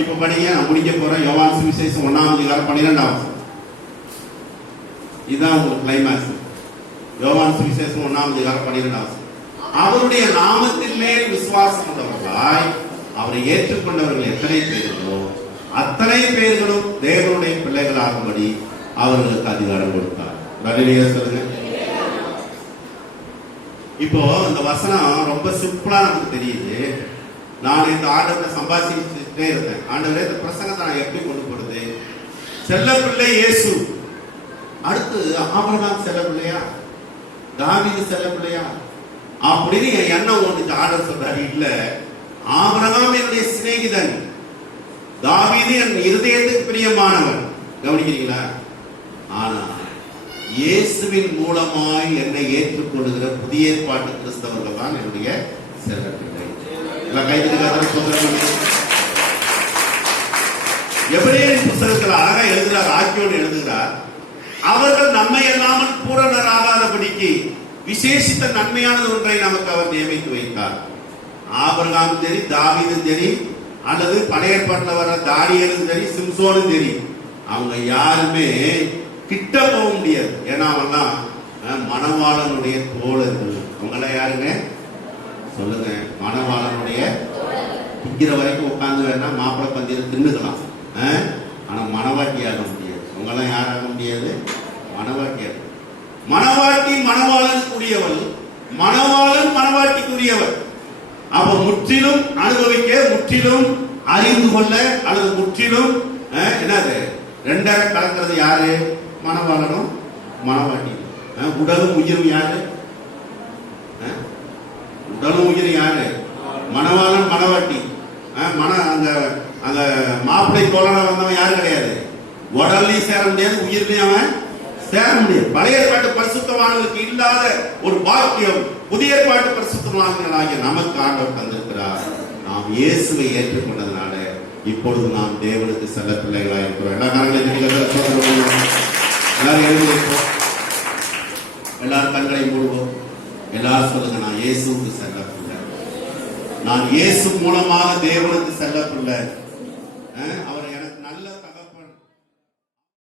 இப்ப படிங்க, நான் முடிக்க போறேன். யோவான் சுவிசேஷம் 1ஆம் அதிகாரம் 12ஆம் வசனம். இதுதான் உங்களுக்கு கிளைமாக்ஸ். யோவான் சுவிசேஷம் 1ஆம் அதிகாரம் 12ஆம் வசனம். அவருடைய நாமத்தின் மேல் விசுவாசம் கொண்டவர்களாய் அவரை ஏற்றுக்கொண்டவர்கள் எத்தனை பேர்களோ அத்தனை பேர்களும் தேவனுடைய பிள்ளைகளாகும்படி அவர்களுக்கு அதிகாரம் கொடுத்தார். தலையிலேயே சொல்லுங்க. இப்போ இந்த வசனம் ரொம்ப சிம்பிளா நமக்கு தெரியுது. நான் இந்த ஆண்டவரை சம்பாதிச்சுட்டே இருந்தேன். ஆண்டவரே, இந்த பிரசங்கத்தை நான் எப்படி கொண்டு போறது? செல்ல பிள்ளை இயேசு, அடுத்து ஆபிரகாம் செல்ல பிள்ளையா, தாவீது செல்ல பிள்ளையா அப்படின்னு என் எண்ணம் ஒன்று. ஆண்டவர் சொல்றாரு, இல்ல, ஆபிரகாம் என்னுடைய சிநேகிதன், தாவீது என் இருதயத்துக்கு பிரியமானவன். கவனிக்கிறீங்களா? ஆனா இயேசுவின் மூலமாய் என்னை ஏற்றுக்கொள்ளுகிற புதிய ஏற்பாட்டு கிறிஸ்தவர்கள் தான் என்னுடைய செல்ல பிள்ளை. எபிரேயர் புத்தகத்தில் அழகா எழுதுகிறார், ஆக்கியோடு எழுதுகிறார், அவர்கள் நம்மை இல்லாமல் பூரணராகாதபடிக்கு விசேஷித்த நன்மையானது ஒன்றை நமக்கு அவர் நியமித்து வைத்தார். ஆபிரகாம் சரி, தாவீதும் சரி, அல்லது பழைய ஏற்பாட்டில் வர தானியேலும் சரி, சிம்சோனும் சரி, அவங்க யாருமே கிட்ட போக முடியாது. ஏன்னா அவெல்லாம் மணவாளனுடைய தோழர்கள். அவங்களாம் யாருங்க சொல்லுங்க? மணவாளனுடைய திங்கிற வரைக்கும் உட்கார்ந்து வேணா மாப்பிள்ளை பந்தியில தின்னுக்கலாம். ஆனா மணவாட்டியாக முடியாது. அவங்கெல்லாம் யாராக முடியாது? மணவாட்டியாக. மணவாட்டி மணவாளனுக்குரியவள், மணவாளன் மணவாட்டிக்குரியவர். அப்ப முற்றிலும் அனுபவிக்க, முற்றிலும் அறிந்து கொள்ள, அல்லது முற்றிலும் என்னது ரெண்டரை கலக்கிறது யாரு? மணவாளனும் மணவாட்டி. உடலும் உயிரும் யாரு? உடலும் உயிரும் யாரு? மணவாளன் மணவாட்டி. அந்த மாப்பிள்ளை தோழனா வந்தவன் யாரு கிடையாது. உடல்லையும் சேர முடியாது, உயிர்லையும் அவன் சேர முடியாது. பழைய ஏற்பாட்டு பரிசுத்தவான்களுக்கு இல்லாத ஒரு பாக்கியம் புதிய ஏற்பாட்டு பரிசுத்தவான்களாகிய நமக்கு ஆண்டவர் தந்திருக்கிறார். நாம் இயேசுவை ஏற்றுக்கொண்டதுனால இப்பொழுது நாம் தேவனுக்கு செல்ல பிள்ளைகளாக இருக்கிறோம். எல்லா காரணங்களையும் எல்லாரும் எழுதியிருப்போம். எல்லாரும் கண்களை மூடுவோம். எல்லாரும் சொல்லுங்க, நான் இயேசுக்கு செல்ல பிள்ளை, நான் இயேசு மூலமாக தேவனுக்கு செல்ல பிள்ளை. அவர்